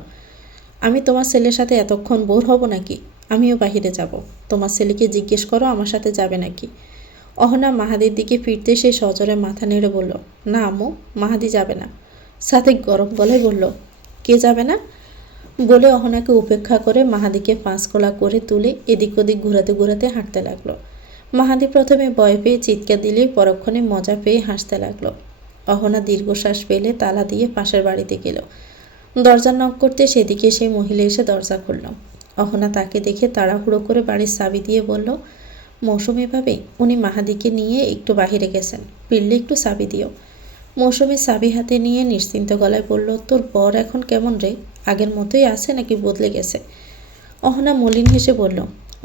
আমি তোমার ছেলের সাথে এতক্ষণ বোর হব নাকি? আমিও বাহিরে যাব। তোমার ছেলেকে জিজ্ঞেস করো আমার সাথে যাবে নাকি। অহনা মাহাদির দিকে ফিরতে সে সজোরে মাথা নেড়ে বলল, না আম্মু, মাহাদি যাবে না। সাদিক গরম গলায় বলল, কে যাবে না? বলে অহনাকে উপেক্ষা করে মাহাদিকে পাঁচকোলা করে তুলে এদিক ওদিক ঘুরাতে ঘুরাতে হাঁটতে লাগলো। মাহাদি প্রথমে ভয় পেয়ে চিৎকার দিলে পরক্ষণে মজা পেয়ে হাসতে লাগলো। অহনা দীর্ঘশ্বাস ফেলে তালা দিয়ে পাশের বাড়িতে গেল। দরজা নক করতে সেদিকে সেই মহিলা এসে দরজা খুলল। অহনা তাকে দেখে তাড়াহুড়ো করে বাড়ির চাবি দিয়ে বলল, মৌসুমি ভাবে, উনি মাহাদিকে নিয়ে একটু বাহিরে গেছেন, ফিরলে একটু চাবি দিও। মৌসুমি চাবি হাতে নিয়ে নিশ্চিন্ত গলায় বলল, তোর বর এখন কেমন রে? আগের মতোই আছে নাকি বদলে গেছে? অহনা মলিন হেসে বলল,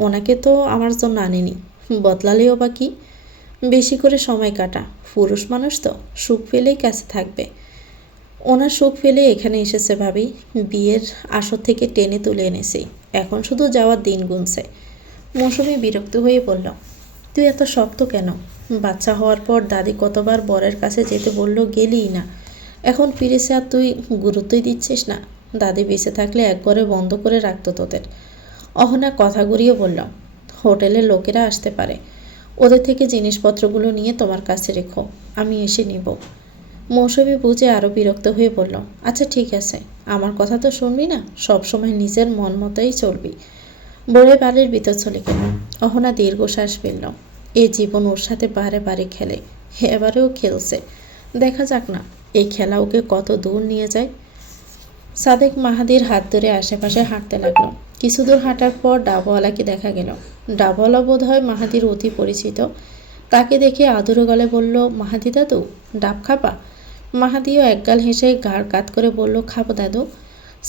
ওনাকে তো আমার জন্য আনেনি, বদলালেও বা কি, বেশি করে সময় কাটা, পুরুষ মানুষ তো সুখ পেলেই কাছে থাকবে। ওনার সুখ পেলে এখানে এসেছে ভাবি, বিয়ের আসর থেকে টেনে তুলে এনেছি, এখন শুধু যাওয়ার দিন গুনছে। মৌসুমি বিরক্ত হয়ে বলল, তুই এত শক্ত কেন? বাচ্চা হওয়ার পর দাদি কতবার বরের কাছে যেতে বলল, গেলিই না, এখন ফিরেছে আর তুই গুরুত্বই দিচ্ছিস না। দাদি বেঁচে থাকলে একবারে বন্ধ করে রাখতো তোদের। অহনা কথা ঘুরিয়ে বলল, হোটেলের লোকেরা আসতে পারে, ওদের থেকে জিনিসপত্রগুলো নিয়ে তোমার কাছে রেখো, আমি এসে নিব। মৌসুমি বুঝে আরও বিরক্ত হয়ে বলল, আচ্ছা ঠিক আছে, আমার কথা তো শুনবি না, সবসময় নিজের মন মতোই চলবি। বলে বাড়ির ভিতর চলে গেল। অহনা দীর্ঘশ্বাস ফেলল। এই জীবন ওর সাথে বারে বারে খেলে, এবারেও খেলছে, দেখা যাক না এই খেলা ওকে কত দূর নিয়ে যায়। সাদেক মাহাদির হাত ধরে আশেপাশে হাঁটতে লাগলো। কিছু দূর হাঁটার পর ডাবওয়ালাকে দেখা গেল। ডাবওয়ালা বোধ হয় মাহাদির অতি পরিচিত। তাকে দেখে আদুরে গলায় বলল, মাহাদি দাদু, ডাব খাবা? মাহাদিও একগাল হেসে ঘাড় কাত করে বলল, খাবো দাদু।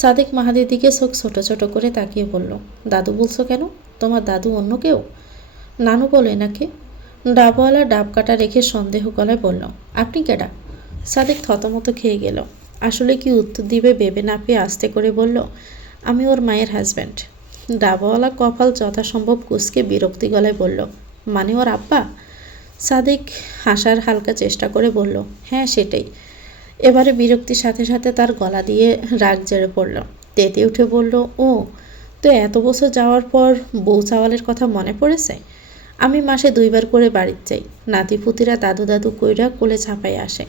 সাদেক মাহাদির দিকে চোখ ছোট ছোট করে তাকিয়ে বলল, দাদু বলছো কেন? তোমার দাদু অন্য কেউ? নানু বলে নাকি? ডাবওয়ালা ডাব কাটা রেখে সন্দেহ গলায় বলল, আপনি কেডা? সাদেক থতমত খেয়ে গেল। আসলে কি উত্তর দিবে ভেবে না পেয়ে আস্তে করে বলল, আমি ওর মায়ের হাজব্যান্ড। ডাবওয়ালা কপাল যথাসম্ভব কুঁচকে বিরক্তি গলায় বলল, মানে ওর আব্বা? সাদেক হাসার হালকা চেষ্টা করে বলল, হ্যাঁ সেটাই। এবারে বিরক্তির সাথে সাথে তার গলা দিয়ে রাগ জেড়ে পড়ল। তেতে উঠে বলল, ও তো এত বছর যাওয়ার পর বউ চাওয়ালের কথা মনে পড়েছে? আমি মাসে 2 বার করে বাড়িতে যাই, নাতিপুতিরা দাদু দাদু কইরা কোলে ছাপাই আসে,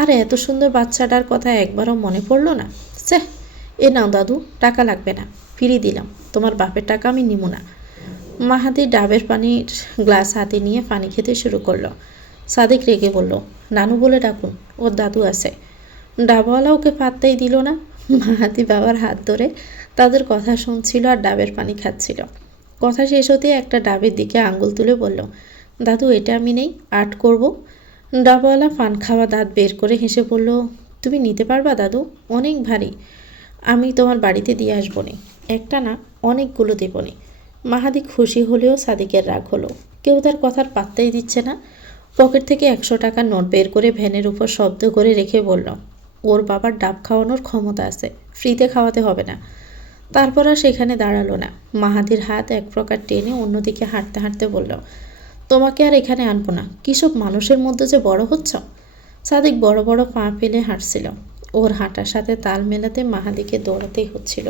আর এত সুন্দর বাচ্চাটার কথা একবারও মনে পড়ল না? স্যাহ, এ নাও দাদু, টাকা লাগবে না, ফিরিয়ে দিলাম, তোমার বাপের টাকা আমি নিব না। মাহাদি ডাবের পানির গ্লাস হাতে নিয়ে পানি খেতে শুরু করলো। সাদিক রেগে বলল, নানু বলে ডাকুন, ওর দাদু আছে। ডাবওয়ালা ওকে পাত্তাই দিল না। মাহাদি বাবার হাত ধরে তাদের কথা শুনছিল আর ডাবের পানি খাচ্ছিল। কথা শেষ হতে একটা ডাবের দিকে আঙ্গুল তুলে বলল, দাদু এটা আমি নেই, আর্ট করব। ডাবওয়ালা পান খাওয়া দাঁত বের করে হেসে বলল, তুমি নিতে পারবা দাদু, অনেক ভারী, আমি তোমার বাড়িতে দিয়ে আসবো নি, একটা না অনেকগুলো দেব নি। মাহাদি খুশি হলেও সাদিকের রাগ হলো। কেউ তার কথার পাত্তাই দিচ্ছে না। পকেট থেকে 100 টাকার নোট বের করে ভ্যানের উপর শব্দ করে রেখে বলল, ওর বাবার ডাব খাওয়ানোর ক্ষমতা আছে, ফ্রিতে খাওয়াতে হবে না। তারপর আর সেখানে দাঁড়ালো না। মাহাদির হাত এক প্রকার টেনে অন্যদিকে হাঁটতে হাঁটতে বলল, তোমাকে আর এখানে আনবো না, কিসব মানুষের মধ্যে যে বড় হচ্ছ। সাদিক বড় বড় পা ফেলে হাঁটছিল। ওর হাঁটার সাথে তাল মেলাতে মাহাদিকে দৌড়াতেই হচ্ছিল।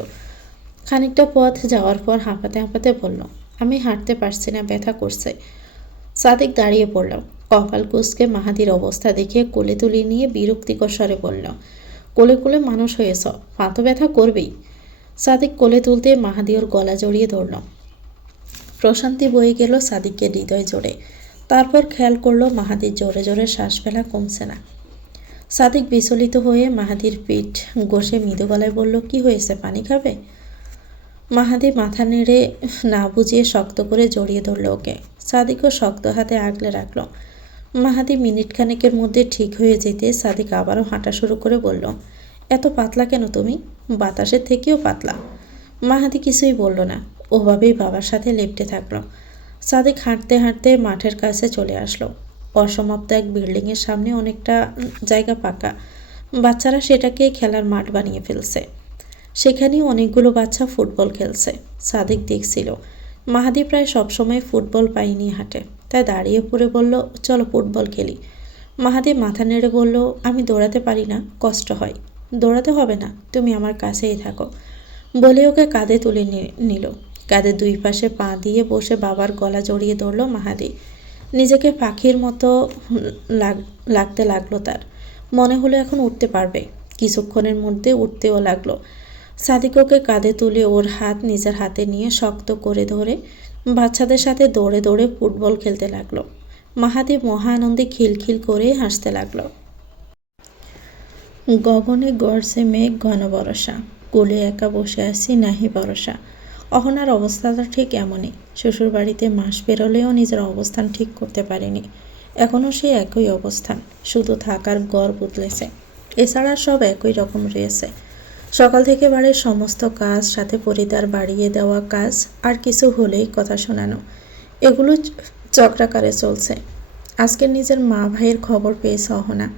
খানিকটা পথ যাওয়ার পর হাঁপাতে হাঁপাতে বলল, আমি হাঁটতে পারছি না, ব্যথা করছে। সাদিক দাঁড়িয়ে পড়ল। কপাল কুঁচকে মাহাদির অবস্থা দেখে কোলে তুলে নিয়ে বিরক্তিকর স্বরে বলল, কোলে কোলে মানুষ হয়েছ, পা তো ব্যথা করবেই। সাদিক কোলে তুলতে মাহাদি ওর গলা জড়িয়ে ধরল। প্রশান্তি বয়ে গেল সাদিককে হৃদয় জোড়ে। তারপর খেয়াল করলো মাহাদির জোরে জোরে শ্বাস ফেলা কমছে না। সাদিক বিচলিত হয়ে মাহাদির পিঠ ঘষে মৃদু গলায় বলল, কি হয়েছে, পানি খাবে? মাহাদি মাথা নেড়ে না বুঝিয়ে শক্ত করে জড়িয়ে ধরল ওকে। সাদিকও শক্ত হাতে আগলে রাখল। মাহাদি মিনিট খানেকের মধ্যে ঠিক হয়ে যেতে সাদিক আবারও হাঁটা শুরু করে বলল, এত পাতলা কেন তুমি, বাতাসের থেকেও পাতলা। মাহাদি কিছুই বলল না, ওভাবেই বাবার সাথে লেপ্টে থাকলো। সাদিক হাঁটতে হাঁটতে মাঠের কাছে চলে আসলো। অসমাপ্ত এক বিল্ডিংয়ের সামনে অনেকটা জায়গা পাকা, বাচ্চারা সেটাকে খেলার মাঠ বানিয়ে ফেলছে। সেখানেই অনেকগুলো বাচ্চা ফুটবল খেলছে। সাদিক দেখছিল মাহাদি প্রায় সবসময় ফুটবল পায়ে নিয়ে হাঁটে, তাই দাঁড়িয়ে পড়ে বলল, চলো ফুটবল খেলি। মাহাদি মাথা নেড়ে বলল, আমি দৌড়াতে পারি না, কষ্ট হয়। দৌড়াতে হবে না, তুমি আমার কাছেই থাকো। বলে ওকে কাঁধে তুলে নিল। কাঁধের 2 পাশে পা দিয়ে বসে বাবার গলা জড়িয়ে ধরল মাহাদি। নিজেকে পাখির মতো লাগতে লাগলো তার। মনে হলো এখন উঠতে পারবে। কিছুক্ষণের মধ্যে উঠতেও লাগলো। সাদিক ওকে কাঁধে তুলে ওর হাত নিজের হাতে নিয়ে শক্ত করে ধরে বাচ্চাদের সাথে দৌড়ে দৌড়ে ফুটবল খেলতে লাগলো। মাহাদি মহা আনন্দে খিলখিল করে হাসতে লাগলো। গগনে গড়ছে মেঘ ঘন বরষা, কোলে একা বসে আছি নাহি ভরসা। অহনার অবস্থাটা ঠিক এমনই। শ্বশুরবাড়িতে মাস পেরোলেও নিজের অবস্থান ঠিক করতে পারেনি। এখনও সে একই অবস্থান, শুধু থাকার ঘর বদলেছে। এছাড়া সব একই রকম রয়েছে। সকাল থেকে বাড়ির সমস্ত কাজ, সাথে পরিবার বাড়িয়ে দেওয়া কাজ, আর কিছু হলেই কথা শোনানো, এগুলো চক্রাকারে চলছে। আজকে নিজের মা ভাইয়ের খবর পেয়েছে অহনা।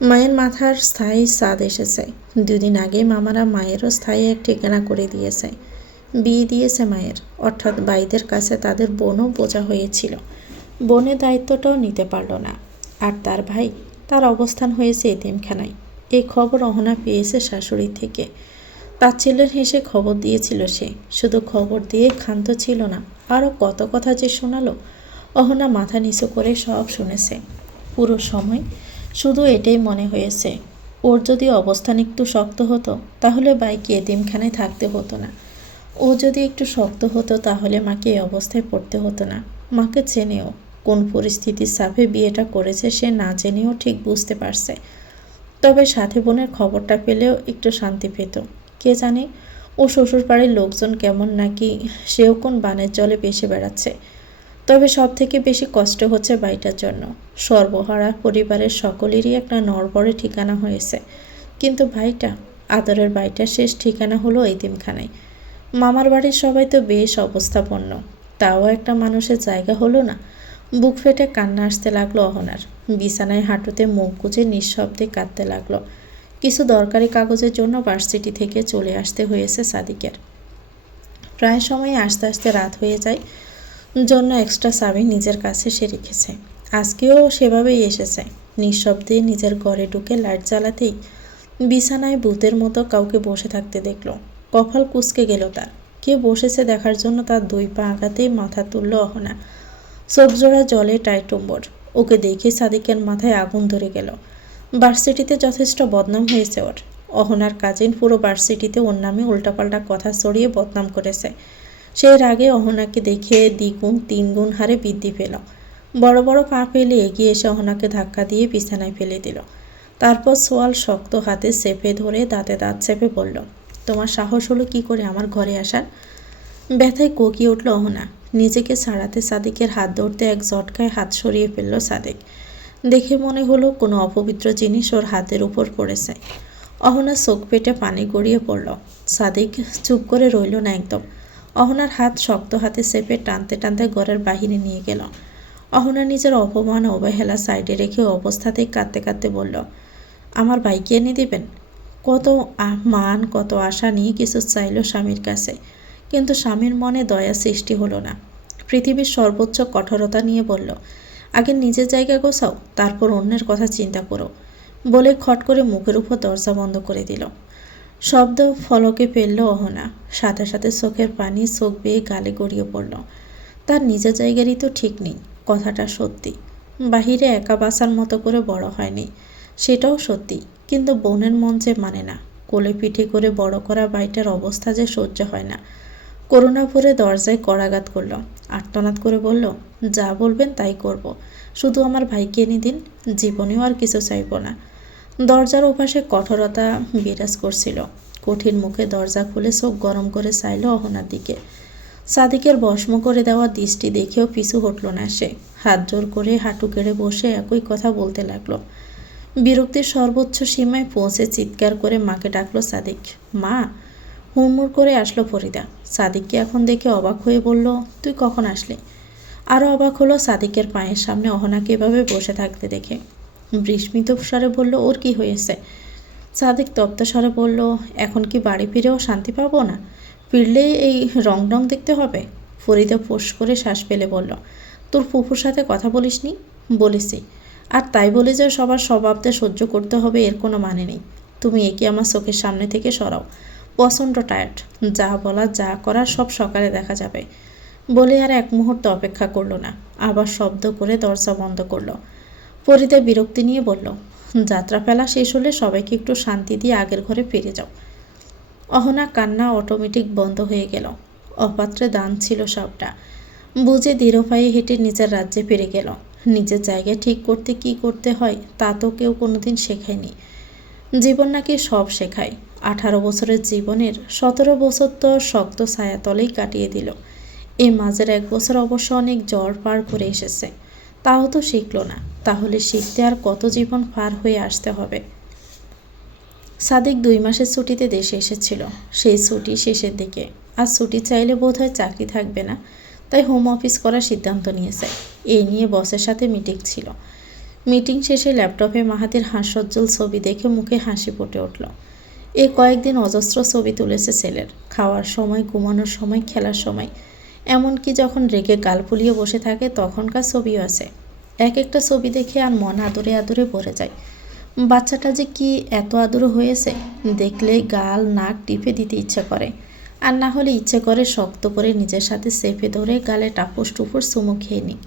মায়ের মাথার স্থায়ী স্বাদ এসেছে। 2 দিন আগে মামারা মায়েরও স্থায়ী এক ঠিকানা করে দিয়েছে। বিয়ে দিয়েছে মায়ের, অর্থাৎ ভাইদের কাছে তাদের বোনও বোঝা হয়েছিল। বোনের দায়িত্বটাও নিতে পারল না। আর তার ভাই, তার অবস্থান হয়েছে এতিমখানায়। এই খবর অহনা পেয়েছে শাশুড়ি থেকে। তাচ্ছিল্যের হেসে খবর দিয়েছিল সে। শুধু খবর দিয়ে ক্ষান্ত ছিল না, আরও কত কথা যে শোনালো। অহনা মাথা নিচু করে সব শুনেছে। পুরো সময় শুধু এটাই মনে হয়েছে, ওর যদি অবস্থান একটু শক্ত হতো তাহলে বাইকে এতিমখানায় থাকতে হতো না। ও যদি একটু শক্ত হতো তাহলে মাকে এই অবস্থায় পড়তে হতো না। মাকে চেনেও, কোন পরিস্থিতির চাপে বিয়েটা করেছে সে না জেনেও ঠিক বুঝতে পারছে। তবে সাথে বোনের খবরটা পেলেও একটু শান্তি পেত। কে জানে ও শ্বশুরবাড়ির লোকজন কেমন, নাকি সেও কোন বানের জলে ভেসে বেড়াচ্ছে। তবে সব থেকে বেশি কষ্ট হচ্ছে ভাইটার জন্য। সর্বহারা পরিবারের সকলেরই একটা নড়বড়ে ঠিকানা হয়েছে, কিন্তু ভাইটা, আদরের ভাইটা শেষ ঠিকানা হলো এতিমখানায়। মামার বাড়ির সবাই তো বেশ অবস্থাপন্ন, তাও একটা মানুষের জায়গা হলো না। বুক ফেটে কান্না আসতে লাগলো অহনার। বিছানায় হাঁটুতে মুখ গুজে নিঃশব্দে কাঁদতে লাগলো। কিছু দরকারি কাগজের জন্য ভার্সিটি থেকে চলে আসতে হয়েছে সাদিকের। প্রায় সময় আসতে আসতে রাত হয়ে যায়, জন্য এক্সট্রা চাবি নিজের কাছে সে রেখেছে। আজকেও সেভাবেই এসেছে। নিঃশব্দে নিজের ঘরে ঢুকে লাইট জ্বালাতেই বিছানায় ভূতের মতো কাউকে বসে থাকতে দেখল। কপাল কুঁচকে গেল তার। কে বসেছে দেখার জন্য তার 2 পা আগাতেই মাথা তুলল অহনা। চোখজোড়া জলে টাইটুম্বর। ওকে দেখে সাদিকের মাথায় আগুন ধরে গেল। ভার্সিটিতে যথেষ্ট বদনাম হয়েছে ওর। অহনার কাজিন পুরো ভার্সিটিতে ওর নামে উল্টাপাল্টা কথা ছড়িয়ে বদনাম করেছে। সেই রাগে অহনাকে দেখে 2 গুণ 3 গুণ হারে বৃদ্ধি পেল। বড় বড় পা ফেলে এগিয়ে এসে অহনাকে ধাক্কা দিয়ে বিছানায় ফেলে দিল। তারপর সোয়াল শক্ত হাতে চেপে ধরে দাঁতে দাঁত চেপে বলল, তোমার সাহস হলো কি করে আমার ঘরে আসার? ব্যথায় কোকিয়ে উঠল অহনা। নিজেকে ছাড়াতে সাদিকের হাত ধরতে এক ঝটকায় হাত সরিয়ে ফেলল সাদিক। দেখে মনে হলো কোনো অপবিত্র জিনিস ওর হাতের উপর পড়েছে। অহনা চোখ পেটে পানি গড়িয়ে পড়ল। সাদিক চুপ করে রইল না একদম। অহনার হাত শক্ত হাতে চেপে টানতে টানতে ঘরের বাহিরে নিয়ে গেল। অহনা নিজের অপমান অবহেলা সাইডে রেখে অবস্থাতেই কাঁদতে কাঁদতে বলল, আমার ভাইকে এনে দেবেন? কত মান, কত আশা নিয়ে কিছু চাইল স্বামীর কাছে, কিন্তু স্বামীর মনে দয়া সৃষ্টি হলো না। পৃথিবীর সর্বোচ্চ কঠোরতা নিয়ে বলল, আগে নিজের জায়গা গোছাও, তারপর অন্যের কথা চিন্তা করো। বলে খট করে মুখের উপর দরজা বন্ধ করে দিল। শব্দ ফলকে ফেলল অহনা। সাথে সাথে চোখের পানি চোখ বেয়ে গালে গড়িয়ে পড়ল। তার নিজের জায়গারই তো ঠিক নেই, কথাটা সত্যি। বাহিরে একা বাঁচার মতো করে বড় হয়নি, সেটাও সত্যি। কিন্তু বোনের মন যে মানে না। কোলে পিঠে করে বড় করা ভাইটার অবস্থা যে সহ্য হয় না। করুণা ভরে দরজায় করাঘাত করল। আর্তনাদ করে বলল, যা বলবেন তাই করব, শুধু আমার ভাইকে এনে দিন, জীবনেও আর কিছু চাইব না। দরজার ওপাশে কঠোরতা বিরাজ করছিল। কঠিন মুখে দরজা খুলে চোখ গরম করে চাইল অহনার দিকে। সাদিকের ভস্ম করে দেওয়া দৃষ্টি দেখেও পিছু হটল না সে। হাত জোর করে হাঁটু গেড়ে বসে একই কথা বলতে লাগলো। বিরক্তির সর্বোচ্চ সীমায় পৌঁছে চিৎকার করে মাকে ডাকলো সাদিক। মা! হুড়মুড় করে আসলো ফরিদা। সাদিককে এখন দেখে অবাক হয়ে বলল, তুই কখন আসলি? আরও অবাক হলো সাদিকের পায়ের সামনে অহনাকে এভাবে বসে থাকতে দেখে। বিস্মিত স্বরে বলল, ওর কি হয়েছে? সাদিক তপ্ত স্বরে বলল, এখন কি বাড়ি ফিরেও শান্তি পাবো না? ফিরলেই এই রং রং দেখতে হবে? ফরিদা ফোঁস করে শ্বাস ফেলে বলল, তোর ফুফুর সাথে কথা বলিসনি? বলেছি। আর তাই বলে যে সবার স্বভাবতে সহ্য করতে হবে এর কোনো মানে নেই। তুমি একে আমার চোখের সামনে থেকে সরাও। প্রচণ্ড টায়ার্ড। যা বলা যা করার সব সকালে দেখা যাবে। বলে আর এক মুহূর্ত অপেক্ষা করলো না, আবার শব্দ করে দরজা বন্ধ করলো। ফরিদা বিরক্তি নিয়ে বলল, যাত্রা ফেলা শেষ হলে সবাইকে একটু শান্তি দিয়ে আগের ঘরে ফিরে যাও। অহনা কান্না অটোমেটিক বন্ধ হয়ে গেল। অপাত্রে দান ছিল সবটা। বুঝে দৃঢ় পায়ে হেঁটে নিজের রাজ্যে ফিরে গেল। নিজের জায়গায় ঠিক করতে কি করতে হয় তা তো কেউ কোনোদিন শেখায়নি। জীবন নাকি সব শেখায়। 18 বছরের জীবনের 17 বছর তো শক্ত ছায়াতলেই কাটিয়ে দিল। এই মাঝের 1 বছর অবশ্য অনেক জ্বর পার করে এসেছে, তাও তো শিখল না। তাহলে শিখতে আর কত জীবন পার হয়ে আসতে হবে। সাদিক 2 মাসের ছুটিতে দেশে এসেছিল। সেই ছুটি শেষের দিকে। আর ছুটি চাইলে বোধহয় চাকরি থাকবে না, তাই হোম অফিস করার সিদ্ধান্ত নিয়েছে। এই নিয়ে বসের সাথে মিটিং ছিল। মিটিং শেষে ল্যাপটপে মাহাদির হাস্যোজ্জ্বল ছবি দেখে মুখে হাসি ফুটে উঠল। এই কয়েকদিন অজস্র ছবি তুলেছে ছেলের, খাওয়ার সময়, ঘুমানোর সময়, খেলার সময়, এমনকি যখন রেগে গাল ফুলিয়ে বসে থাকে তখনকার ছবিও আছে। এক একটা ছবি দেখে আর মন আদরে আদরে ভরে যায়। বাচ্চাটা যে কি এত আদুরে হয়েছে, দেখলে গাল নাক টিপে দিতে ইচ্ছে করে, আর না হলে ইচ্ছে করে শক্ত করে নিজের সাথে চেপে ধরে গালে টাপুস টুপুস চুমু খেয়ে নিই।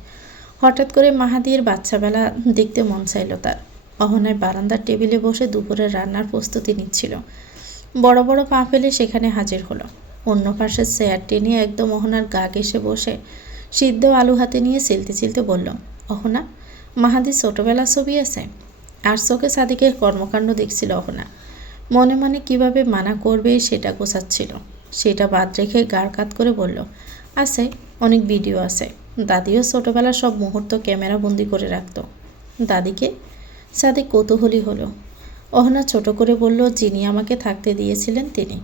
হঠাৎ করে মাহাদির বাচ্চাবেলা দেখতে মন চাইল তার। অহনায় বারান্দার টেবিলে বসে দুপুরের রান্নার প্রস্তুতি নিচ্ছিল। বড় বড় পা ফেলে সেখানে হাজির হলো। অন্য পাশে চেয়ার টেনে একদম অহনার গা ঘেঁষে বসে সিদ্ধ আলু হাতে নিয়ে চিলতে চিলতে বলল, অহনা, মাহাদির ছোটবেলার ছবি আছে? আর চোখে সাদিকের কর্মকাণ্ড দেখছিল অহনা। মনে মনে কিভাবে মানা করবে সেটা গোছাচ্ছিল। সেটা বাদ রেখে গাড় কাত করে বলল, আছে, অনেক ভিডিও আছে। দাদিও ছোটবেলার সব মুহূর্ত ক্যামেরা বন্দি করে রাখত। দাদিকে? সাদিক কৌতূহলী হলো। অহনা ছোট করে বলল, যিনি আমাকে থাকতে দিয়েছিলেন তিনি।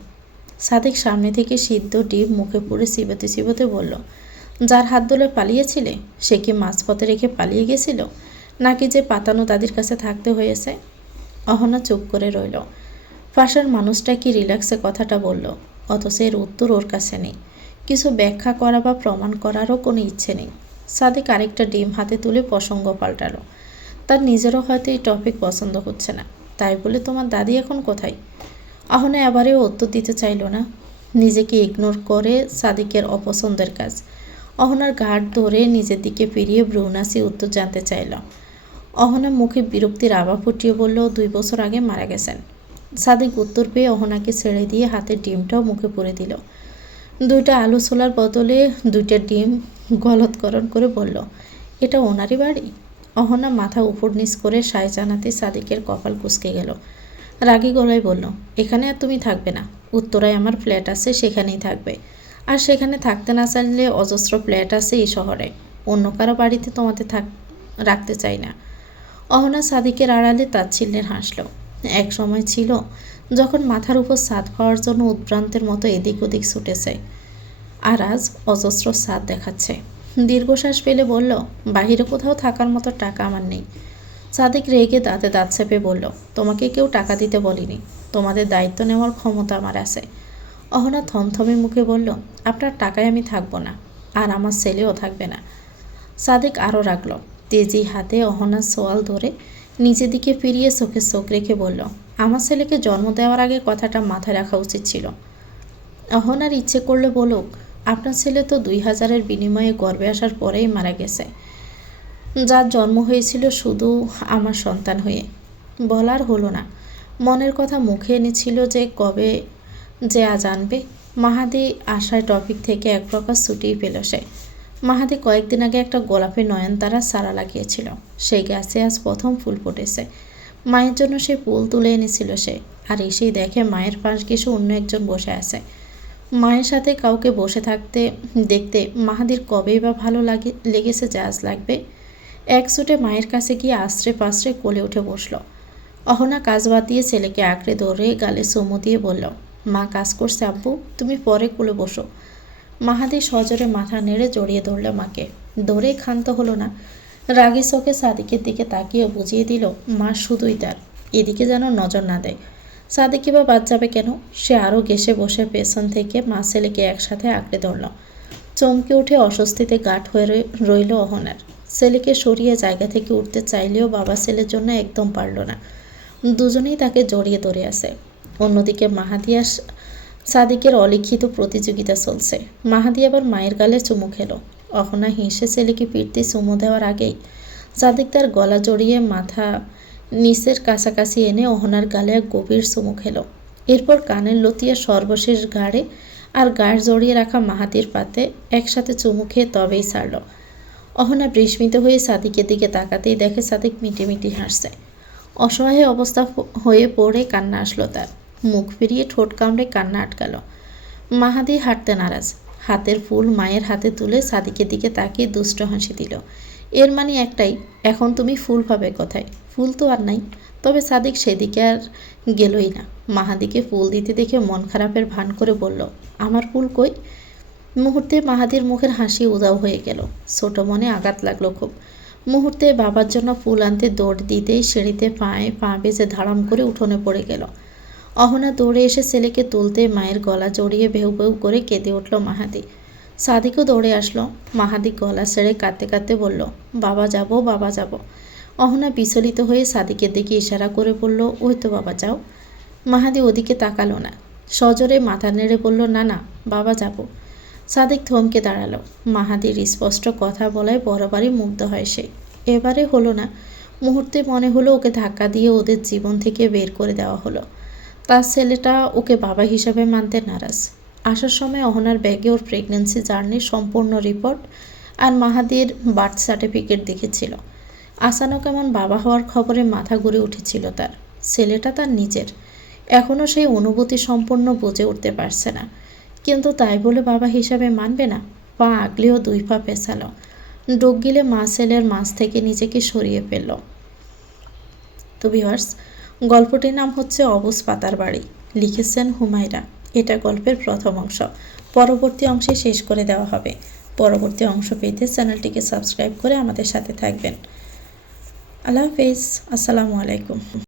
সাদিক সামনে থেকে সিদ্ধ ডিম মুখে পুড়ে চিবোতে চিবোতে বলল, যার হাত ধরে পালিয়েছিলে সে কি মাঝপথে রেখে পালিয়ে গেছিল, নাকি যে পাতানো দাদির কাছে থাকতে হয়েছে? অহনা চুপ করে রইল। পাশের মানুষটা কি রিল্যাক্সে কথাটা বলল, অথচ এর উত্তর ওর কাছে নেই। কিছু ব্যাখ্যা করা বা প্রমাণ করারও কোনো ইচ্ছে নেই। সাদিক আরেকটা ডিম হাতে তুলে প্রসঙ্গ পাল্টালো। তার নিজেরও হয়তো এই টপিক পছন্দ হচ্ছে না। তাই বলে তোমার দাদি এখন কোথায়? অহনা এবারেও উত্তর দিতে চাইল না। নিজেকে ইগনোর করে সাদিকের অপছন্দের কাজ। অহনার ঘাট ধরে নিজের দিকে ফিরিয়ে ব্রুনাসি উত্তর জানতে চাইল। অহনা মুখে বিরক্তির আভা ফুটিয়ে বলল, 2 বছর আগে মারা গেছেন। সাদিক উত্তর পেয়ে অহনাকে ছেড়ে দিয়ে হাতের ডিমটাও মুখে পুরে দিল। 2টা আলু ছোলার বদলে 2টা ডিম গলৎকরণ করে বলল, এটা ওনারই বাড়ি? অহনা মাথা উপর নিচ করে সায় জানাতে সাদিকের কপাল কুঁচকে গেল। রাগী গলায় বলল, এখানে আর তুমি থাকবে না। উত্তরায় আমার ফ্ল্যাট আছে, সেখানেই থাকবে। আর সেখানে থাকতে না চাইলে অজস্র ফ্ল্যাট আছে এই শহরে। অন্য কারো বাড়িতে তোমাদের রাখতে চাই না। অহনা সাদিকের আড়ালে তাচ্ছিল্যের হাসল। এক সময় ছিল যখন মাথার উপর ছাদ পাওয়ার জন্য উদ্ভ্রান্তের মতো এদিক ওদিক ছুটেছে, আর আজ অজস্র ছাদ দেখাচ্ছে। দীর্ঘশ্বাস ফেলে বলল, বাহিরে কোথাও থাকার মতো টাকা আমার নেই। সাদিক রেগে দাঁতে দাঁত চেপে বলল, তোমাকে কেউ টাকা দিতে বলিনি। তোমাদের দায়িত্ব নেওয়ার ক্ষমতা আমার আছে। অহনা থমথমে মুখে বলল, আপনার টাকায় আমি থাকবো না, আর আমার ছেলেও থাকবে না। সাদিক আরও রাগল। তেজি হাতে অহনার সোয়াল ধরে নিজের দিকে ফিরিয়ে চোখে চোখ রেখে বলল, আমার ছেলেকে জন্ম দেওয়ার আগে কথাটা মাথায় রাখা উচিত ছিল। অহনার ইচ্ছে করলে বলুক, আপনার ছেলে তো 2000-এর বিনিময়ে গর্ভে আসার পরেই মারা গেছে, যার জন্ম হয়েছিল শুধু আমার সন্তান হয়ে। বলার হলো না। মনের কথা মুখে এনেছিল যে কবে যে আজ আনবে। মাহাদি আশায় টপিক থেকে এক প্রকার ছুটিই পেল সে। মাহাদি কয়েকদিন আগে একটা গোলাপের নয়নতারা চারা লাগিয়েছিল। সেই গাছে আজ প্রথম ফুল ফুটেছে। মায়ের জন্য সে ফুল তুলে এনেছিল সে, আর এসেই দেখে মায়ের পাশ ঘেঁষে অন্য একজন বসে আছে। মায়ের সাথে কাউকে বসে থাকতে দেখতে মাহাদির কবেই বা ভালো লেগেছে যে আজ লাগবে। এক ছুটে মায়ের কাছে গিয়ে আশ্রে পাশ্রে কোলে উঠে বসল। অহনা কাজ বাদ দিয়ে ছেলেকে আঁকড়ে ধরে গালে চুমু দিয়ে বলল, মা কাজ করছে আব্বু, তুমি পরে কোলে বসো। মাহাদি সজোরে মাথা নেড়ে জড়িয়ে ধরল মাকে। ধরেই ক্ষান্ত হলো না। রাগী চোখে সাদিকের দিকে তাকিয়ে বুঝিয়ে দিল, মা শুধুই তার, এদিকে যেন নজর না দেয়। সাদিকই বা বাদ যাবে কেন? সে আরও ঘেঁষে বসে পেছন থেকে মা ছেলেকে একসাথে আঁকড়ে ধরল। চমকে উঠে অস্বস্তিতে গাঢ় হয়ে রইল অহনার। ছেলেকে সরিয়ে জায়গা থেকে উঠতে চাইলেও বাবা ছেলের জন্য একদম পারল না। দুজনেই তাকে জড়িয়ে ধরে আছে। অন্যদিকে মাহাদি আর সাদিকের অলিখিত প্রতিযোগিতা চলছে। মাহাদি আবার মায়ের গালে চুমু খেল। অহনা হেসে ছেলেকে পিঠতে চুমু দেওয়ার আগেই সাদিক তার গলা জড়িয়ে মাথা নিচের কাছাকাছি এনে অহনার গালে এক গভীর চুমু খেল। এরপর কানের লতিয়ে সর্বশেষ গাড়ে আর গাড় জড়িয়ে রাখা মাহাদির পাতে একসাথে চুমু খেয়ে তবেই ছাড়ল। অহনা বিস্মিত হয়ে সাদিকের দিকে তাকাতেই দেখে সাদিক মিটিমিটি হাসছে। অসহায় অবস্থা হয়ে পড়ে কান্না আসলো তার। মুখ ফিরিয়ে ঠোঁট কামড়ে কান্না আটকাল। মাহাদি হাঁটতে নারাজ। হাতের ফুল মায়ের হাতে তুলে সাদিকের দিকে তাকিয়ে দুষ্ট হাসি দিল। এর মানে একটাই, এখন তুমি ফুল পাবে কোথায়? ফুল তো আর নাই। তবে সাদিক সেদিকে আর গেলই না। মাহাদিকে ফুল দিতে দেখে মন খারাপের ভান করে বলল, আমার ফুল কই? মুহূর্তে মাহাদির মুখের হাসি উধাও হয়ে গেল। ছোট মনে আঘাত লাগলো খুব। মুহূর্তে বাবার জন্য ফুল আনতে দৌড় দিতেই সিঁড়িতে পায়ে পা বেজে ধাড়াম করে উঠোনে পড়ে গেল। অহনা দৌড়ে এসে ছেলেকে তুলতে মায়ের গলা জড়িয়ে ভেউ ভেউ করে কেঁদে উঠল মাহাদি। সাদিকও দৌড়ে আসলো। মাহাদি গলা ছেড়ে কাঁদতে কাঁদতে বলল, বাবা যাব, বাবা যাব। অহনা বিচলিত হয়ে সাদিকের দিকে ইশারা করে বলল, ওই তো বাবা, যাও। মাহাদি ওদিকে তাকালো না, সজোরে মাথা নেড়ে বলল, না না, বাবা যাব। সাদিক থমকে দাঁড়ালো। মাহাদির স্পষ্ট কথা বলায় বরাবরই মুগ্ধ হয় সে। এবারে হলো না। মুহূর্তে মনে হলো ওকে ধাক্কা দিয়ে ওদের জীবন থেকে বের করে দেওয়া হলো। তার ছেলেটা ওকে বাবা হিসাবে মানতে নারাজ। আসার সময় অহনার ব্যাগে ওর প্রেগন্যান্সি জার্নির সম্পূর্ণ রিপোর্ট আর মাহাদির বার্থ সার্টিফিকেট দেখেছিল। আচানক এমন বাবা হওয়ার খবরে মাথা ঘুরে উঠেছিল তার। ছেলেটা তার নিজের। এখনও সেই অনুভূতি সম্পূর্ণ বুঝে উঠতে পারছে না, কিন্তু তাই বলে বাবা হিসাবে মানবে না? পা আগলেও 2 পা পেছালো। ডোক গিলে মা ছেলের মাঝ থেকে নিজেকে সরিয়ে ফেলল। তো ভিউয়ার্স, গল্পটির নাম হচ্ছে অবুঝ পাতার বাড়ি। লিখেছেন হুমায়রা। এটা গল্পের প্রথম অংশ। পরবর্তী অংশে শেষ করে দেওয়া হবে। পরবর্তী অংশ পেতে চ্যানেলটিকে সাবস্ক্রাইব করে আমাদের সাথে থাকবেন। আল্লাহ হাফেজ। আসসালামু আলাইকুম।